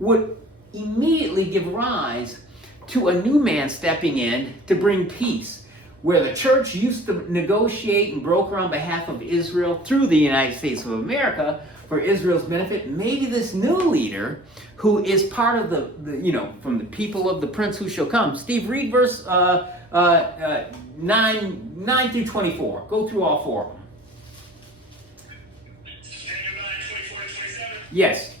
would immediately give rise to a new man stepping in to bring peace. Where the church used to negotiate and broker on behalf of Israel through the United States of America for Israel's benefit, maybe this new leader, who is part of the from the people of the Prince who shall come. Steve, read verse 9 through 24. Go through all four of them. Daniel 9, 24 to 27. Yes.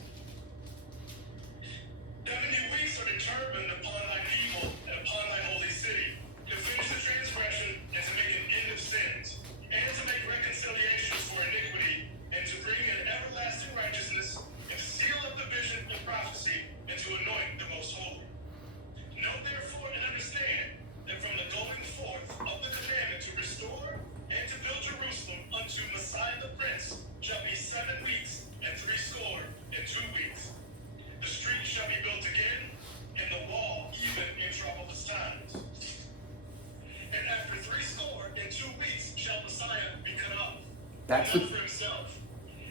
70 weeks are determined upon thy people and upon thy holy city, to finish the transgression and to make an end of sins, and to make reconciliations for iniquity, and to bring in everlasting righteousness, and to seal up the vision and prophecy, and to anoint the most holy. Know therefore and understand that from the going forth of the commandment to restore and to build Jerusalem unto Messiah the Prince shall be 7 weeks and 60 and 2 weeks. The street shall be built again, and the wall even in troublous times. And after 60 and 2 weeks shall Messiah be cut off, That's not for himself.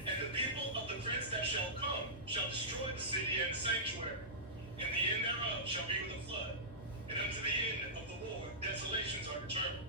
And the people of the prince that shall come shall destroy the city and the sanctuary, and the end thereof shall be with a flood. And unto the end of the war desolations are determined.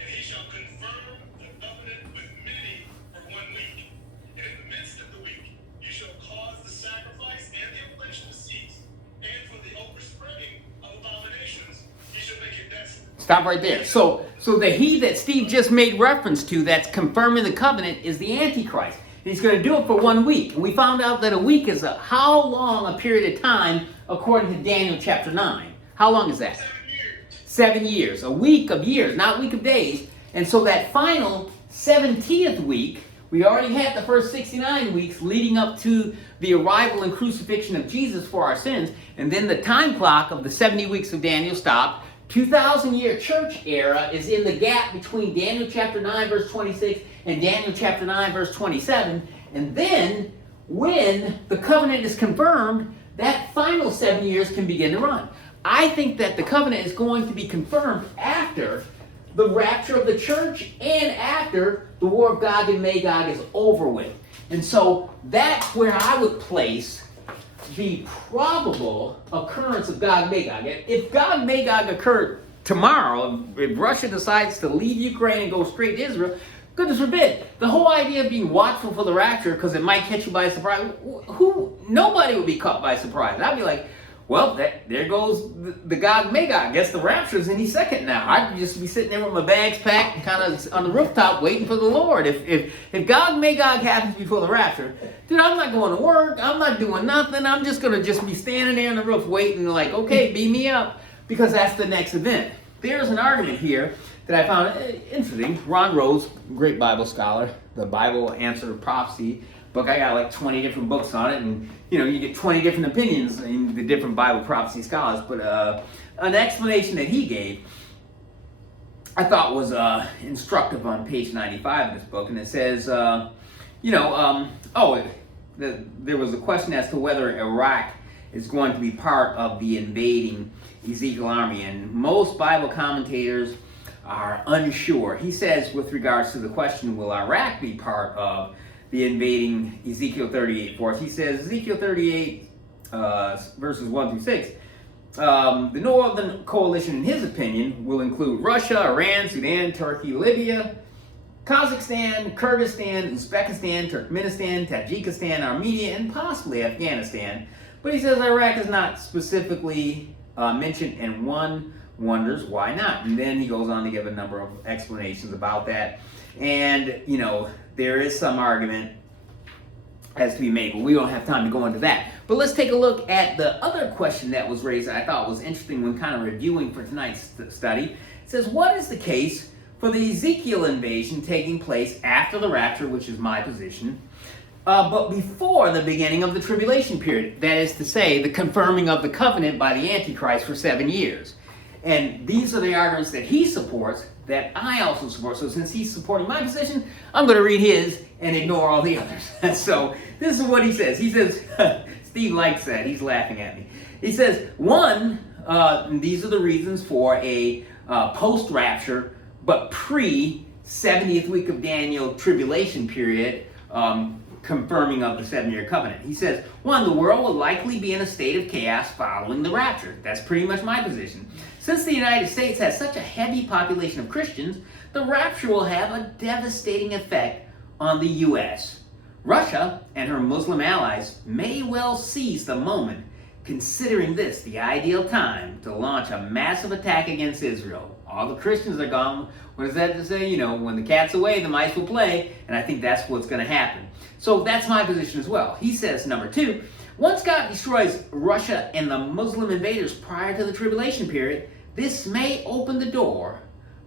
And he shall confirm the covenant with many for 1 week. And in the midst of the week you shall cause the sacrifice and the oblation to cease. And for the overspreading of abominations he shall make it desolate. Stop right there. So the he that Steve just made reference to that's confirming the covenant is the Antichrist. And he's going to do it for 1 week. And we found out that a week is how long a period of time according to Daniel chapter 9? How long is that? 7 years. 7 years. A week of years, not a week of days. And so that final 17th week, we already had the first 69 weeks leading up to the arrival and crucifixion of Jesus for our sins. And then the time clock of the 70 weeks of Daniel stopped. 2,000-year church era is in the gap between Daniel chapter 9 verse 26 and Daniel chapter 9 verse 27. And then when the covenant is confirmed, that final 7 years can begin to run. I think that the covenant is going to be confirmed after the rapture of the church and after the war of Gog and Magog is over with. And so that's where I would place the probable occurrence of Gog-Magog. If Gog-Magog occurred tomorrow, if Russia decides to leave Ukraine and go straight to Israel, goodness forbid. The whole idea of being watchful for the rapture because it might catch you by surprise, nobody would be caught by surprise. I'd be like, well, there goes the Gog-Magog. I guess the rapture's any second now. I'd just be sitting there with my bags packed, kind of on the rooftop, waiting for the Lord. If Gog-Magog happens before the rapture, dude, I'm not going to work. I'm not doing nothing. I'm just going to be standing there on the roof waiting, like, okay, beam me up, because that's the next event. There's an argument here that I found interesting. Ron Rose, great Bible scholar, the Bible Answer of Prophecy book. I got like 20 different books on it, and you get 20 different opinions in the different Bible prophecy scholars. But an explanation that he gave I thought was instructive on page 95 of this book, and it says, there was a question as to whether Iraq is going to be part of the invading Ezekiel army, and most Bible commentators are unsure. He says, with regards to the question, will Iraq be part of the invading Ezekiel 38 force? He says, Ezekiel 38, verses 1 through 6, the Northern Coalition, in his opinion, will include Russia, Iran, Sudan, Turkey, Libya, Kazakhstan, Kyrgyzstan, Uzbekistan, Turkmenistan, Tajikistan, Armenia, and possibly Afghanistan. But he says Iraq is not specifically mentioned, and one wonders why not. And then he goes on to give a number of explanations about that. And, there is some argument has to be made, but we don't have time to go into that. But let's take a look at the other question that was raised that I thought was interesting when kind of reviewing for tonight's study. It says, what is the case for the Ezekiel invasion taking place after the rapture, which is my position, but before the beginning of the tribulation period? That is to say, the confirming of the covenant by the Antichrist for 7 years. And these are the arguments that he supports that I also support. So since he's supporting my position, I'm going to read his and ignore all the others. So this is what he says. He says, Steve likes that. He's laughing at me. He says, one, these are the reasons for a post-rapture, but pre-70th week of Daniel tribulation period, confirming of the 7-year covenant. He says, one, the world will likely be in a state of chaos following the rapture. That's pretty much my position. Since the United States has such a heavy population of Christians, the rapture will have a devastating effect on the U.S. Russia and her Muslim allies may well seize the moment, considering this the ideal time to launch a massive attack against Israel. All the Christians are gone. What is that to say? When the cat's away, the mice will play, and I think that's what's going to happen. So that's my position as well. He says, number two, once God destroys Russia and the Muslim invaders prior to the tribulation period, this may open the door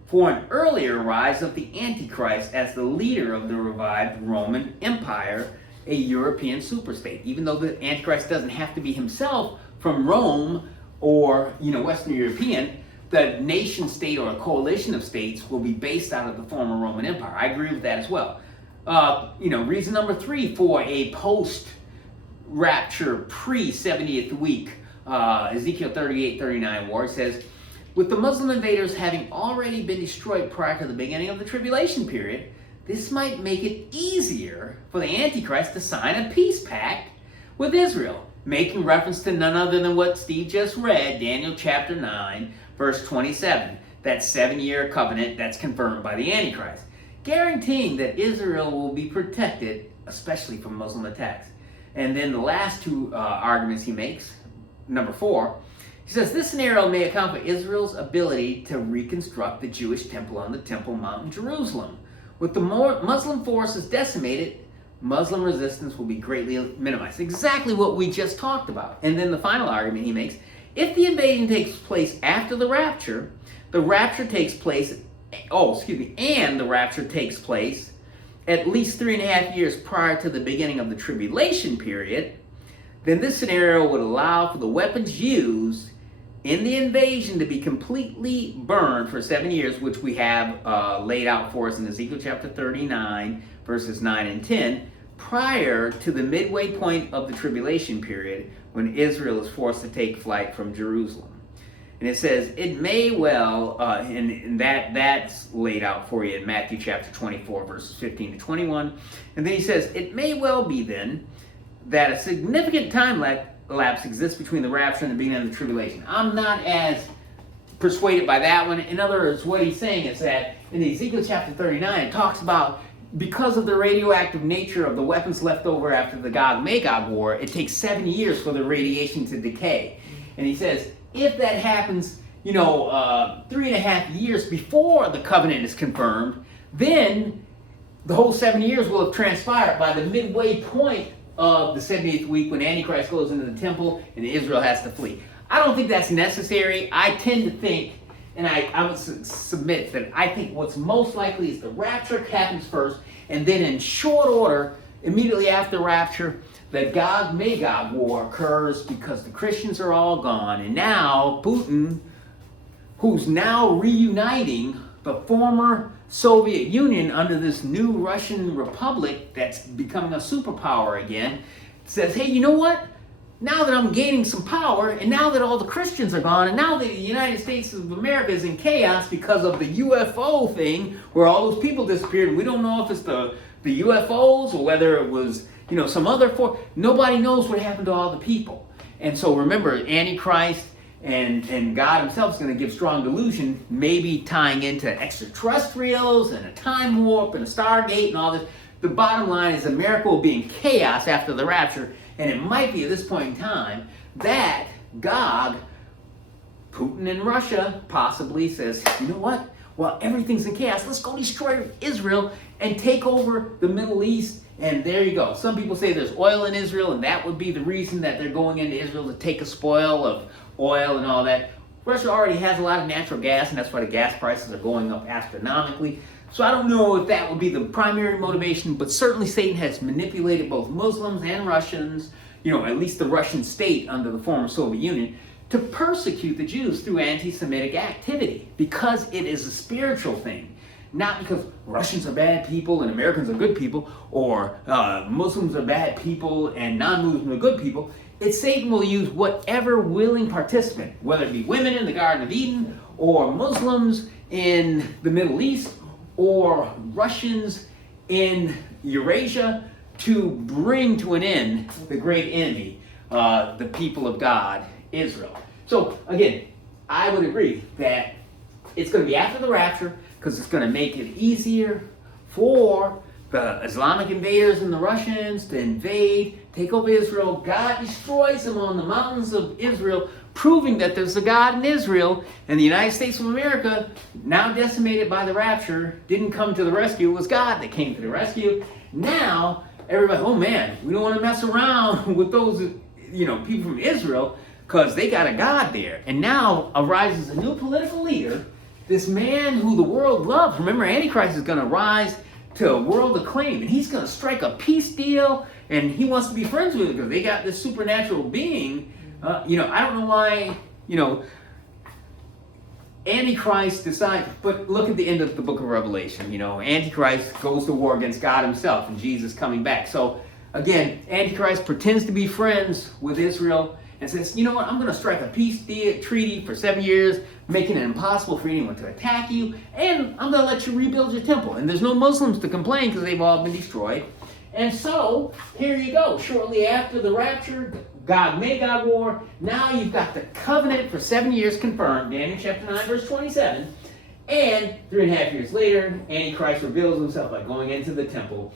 for an earlier rise of the Antichrist as the leader of the revived Roman Empire, a European superstate. Even though the Antichrist doesn't have to be himself from Rome or, Western European, the nation state or a coalition of states will be based out of the former Roman Empire. I agree with that as well. Reason number three for a post-rapture, pre-70th week, Ezekiel 38-39 war says, with the Muslim invaders having already been destroyed prior to the beginning of the tribulation period, this might make it easier for the Antichrist to sign a peace pact with Israel, making reference to none other than what Steve just read, Daniel chapter 9, verse 27, that 7-year covenant that's confirmed by the Antichrist, guaranteeing that Israel will be protected, especially from Muslim attacks. And then the last two arguments he makes, number 4, he says this scenario may account for Israel's ability to reconstruct the Jewish temple on the Temple Mount in Jerusalem. With the Muslim forces decimated, Muslim resistance will be greatly minimized. Exactly what we just talked about. And then the final argument he makes, if the invasion takes place after the rapture takes place at least 3.5 years prior to the beginning of the tribulation period, then this scenario would allow for the weapons used in the invasion to be completely burned for 7 years, which we have laid out for us in Ezekiel chapter 39, verses 9 and 10, prior to the midway point of the tribulation period when Israel is forced to take flight from Jerusalem. And it says, it may well, and that's laid out for you in Matthew chapter 24, verses 15 to 21. And then he says, it may well be then that a significant time lapse exists between the rapture and the beginning of the tribulation. I'm not as persuaded by that one. In other words, what he's saying is that in Ezekiel chapter 39, it talks about because of the radioactive nature of the weapons left over after the Gog-Magog War, it takes 7 years for the radiation to decay. And he says, if that happens, 3.5 years before the covenant is confirmed, then the whole 7 years will have transpired by the midway point of the 70th week when Antichrist goes into the temple and Israel has to flee. I don't think that's necessary. I tend to think, and I would submit that I think what's most likely is the rapture happens first, and then in short order, immediately after rapture, the Gog-Magog War occurs because the Christians are all gone, and now Putin, who's now reuniting the former Soviet Union under this new Russian republic that's becoming a superpower again says, hey, you know what? Now that I'm gaining some power, and now that all the Christians are gone, and now that the United States of America is in chaos because of the UFO thing, where all those people disappeared, and we don't know if it's the UFOs or whether it was, some other form. Nobody knows what happened to all the people. And so remember, Antichrist and God himself is going to give strong delusion, maybe tying into extraterrestrials and a time warp and a Stargate and all this. The bottom line is America will be in chaos after the rapture, and it might be at this point in time that Gog, Putin in Russia, possibly says, you know what? Well, everything's in chaos. Let's go destroy Israel and take over the Middle East. And there you go. Some people say there's oil in Israel, and that would be the reason that they're going into Israel to take a spoil of oil and all that. Russia already has a lot of natural gas, and that's why the gas prices are going up astronomically. So I don't know if that would be the primary motivation, but certainly Satan has manipulated both Muslims and Russians, at least the Russian state under the former Soviet Union, to persecute the Jews through anti-Semitic activity, because it is a spiritual thing. Not because Russians are bad people and Americans are good people, or Muslims are bad people and non-Muslims are good people. It's Satan will use whatever willing participant, whether it be women in the Garden of Eden, or Muslims in the Middle East, or Russians in Eurasia, to bring to an end the great enemy, the people of God, Israel. So again, I would agree that it's going to be after the rapture, because it's going to make it easier for the Islamic invaders and the Russians to invade, take over Israel. God destroys them on the mountains of Israel, proving that there's a God in Israel, and the United States of America, now decimated by the rapture, didn't come to the rescue. It was God that came to the rescue. Now, everybody, oh man, we don't want to mess around with those, people from Israel, because they got a God there. And now arises a new political leader, this man who the world loves. Remember, Antichrist is going to rise to world acclaim, and he's going to strike a peace deal, and he wants to be friends with it because they got this supernatural being. I don't know why, Antichrist decides, but look at the end of the book of Revelation. Antichrist goes to war against God himself and Jesus coming back. So again, Antichrist pretends to be friends with Israel and says, you know what, I'm going to strike a peace treaty for 7 years, making it impossible for anyone to attack you, and I'm going to let you rebuild your temple. And there's no Muslims to complain because they've all been destroyed. And so, here you go. Shortly after the rapture, Gog-Magog War, now you've got the covenant for 7 years confirmed, Daniel chapter 9, verse 27. And 3.5 years later, Antichrist reveals himself by going into the temple.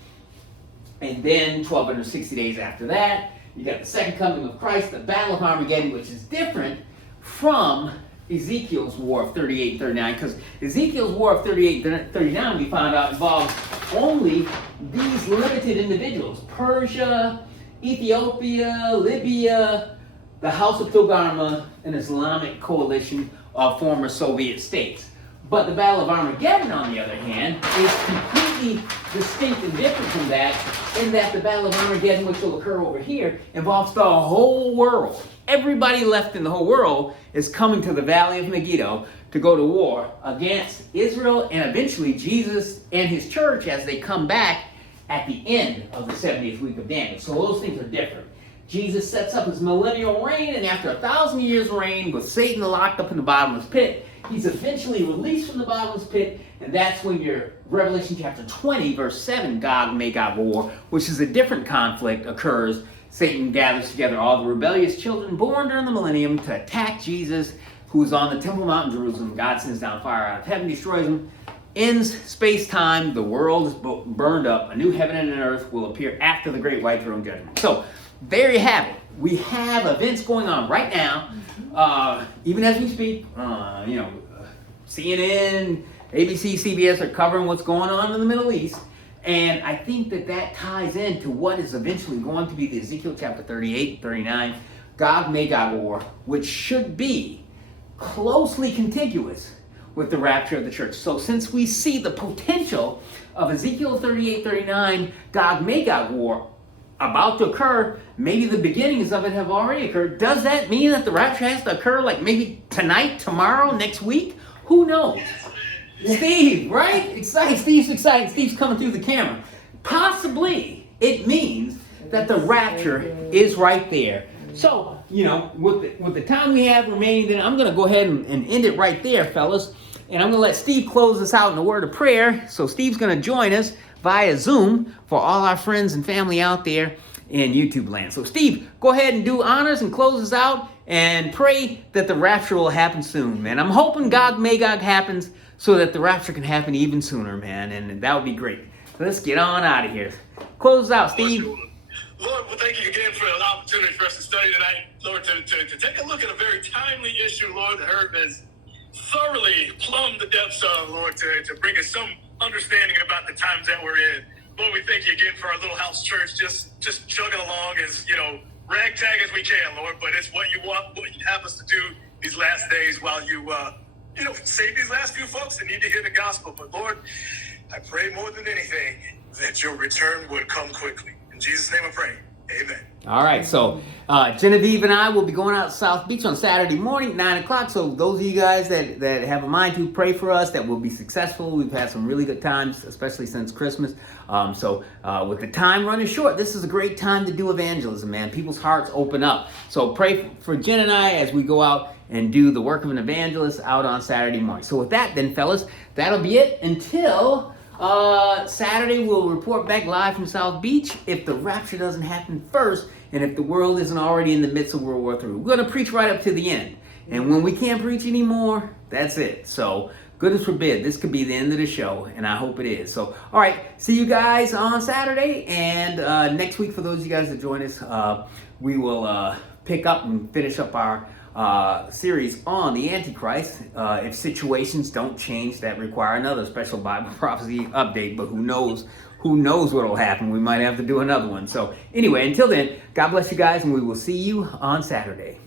And then 1260 days after that, you got the second coming of Christ, the Battle of Armageddon, which is different from Ezekiel's War of 38-39, because Ezekiel's War of 38-39, we found out, involves only these limited individuals: Persia, Ethiopia, Libya, the House of Togarmah, an Islamic coalition of former Soviet states. But the Battle of Armageddon, on the other hand, is completely distinct and different from that, in that the Battle of Armageddon, which will occur over here, involves the whole world. Everybody left in the whole world is coming to the Valley of Megiddo to go to war against Israel and eventually Jesus and his church as they come back at the end of the 70th week of Daniel. So those things are different. Jesus sets up his millennial reign, and after 1,000 years reign with Satan locked up in the bottomless pit, he's eventually released from the bottomless pit, and that's when your Revelation chapter 20, verse 7, Gog-Magog War, which is a different conflict, occurs. Satan gathers together all the rebellious children born during the millennium to attack Jesus, who is on the Temple Mount in Jerusalem. God sends down fire out of heaven, destroys him, ends space-time, the world is burned up, a new heaven and an earth will appear after the great white throne judgment. So, there you have it. We have events going on right now, even as we speak. CNN, ABC, CBS are covering what's going on in the Middle East. And I think that ties into what is eventually going to be the Ezekiel chapter 38, 39, Gog-Magog War, which should be closely contiguous with the rapture of the church. So since we see the potential of Ezekiel 38, 39, Gog-Magog War about to occur, maybe the beginnings of it have already occurred, does that mean that the rapture has to occur like maybe tonight, tomorrow, next week? Who knows? Steve, right? Excited. Steve's excited. Steve's coming through the camera. Possibly it means that the rapture is right there. So, with the time we have remaining, then I'm going to go ahead and end it right there, fellas. And I'm going to let Steve close us out in a word of prayer. So Steve's going to join us via Zoom for all our friends and family out there in YouTube land. So Steve, go ahead and do honors and close us out and pray that the rapture will happen soon, man. I'm hoping Gog-Magog happens so that the rapture can happen even sooner, man. And that would be great. So let's get on out of here. Close us out, Steve. Lord, well, thank you again for the opportunity for us to study tonight. Lord, to take a look at a very timely issue, Lord, that Herb has thoroughly plumbed the depths of, Lord, to bring us some understanding about the times that we're in. Lord, we thank you again for our little house church, just chugging along as, ragtag as we can, Lord, but it's what you want, what you have us to do these last days while you, save these last few folks that need to hear the gospel. But Lord, I pray more than anything that your return would come quickly. In Jesus' name I pray. Amen. All right, so Genevieve and I will be going out to South Beach on Saturday morning, 9 o'clock. So those of you guys that have a mind to pray for us, that we'll be successful. We've had some really good times, especially since Christmas. So with the time running short, this is a great time to do evangelism, man. People's hearts open up. So pray for Jen and I as we go out and do the work of an evangelist out on Saturday morning. So with that then, fellas, that'll be it until Saturday. We'll report back live from South Beach if the rapture doesn't happen first and if the world isn't already in the midst of World War III. We're going to preach right up to the end. And when we can't preach anymore, that's it. So, goodness forbid, this could be the end of the show, and I hope it is. So, all right, see you guys on Saturday, and next week, for those of you guys that join us, we will pick up and finish up our series on the Antichrist. If situations don't change that require another special Bible prophecy update, but who knows what will happen. We might have to do another one. So anyway, until then, God bless you guys, and we will see you on Saturday.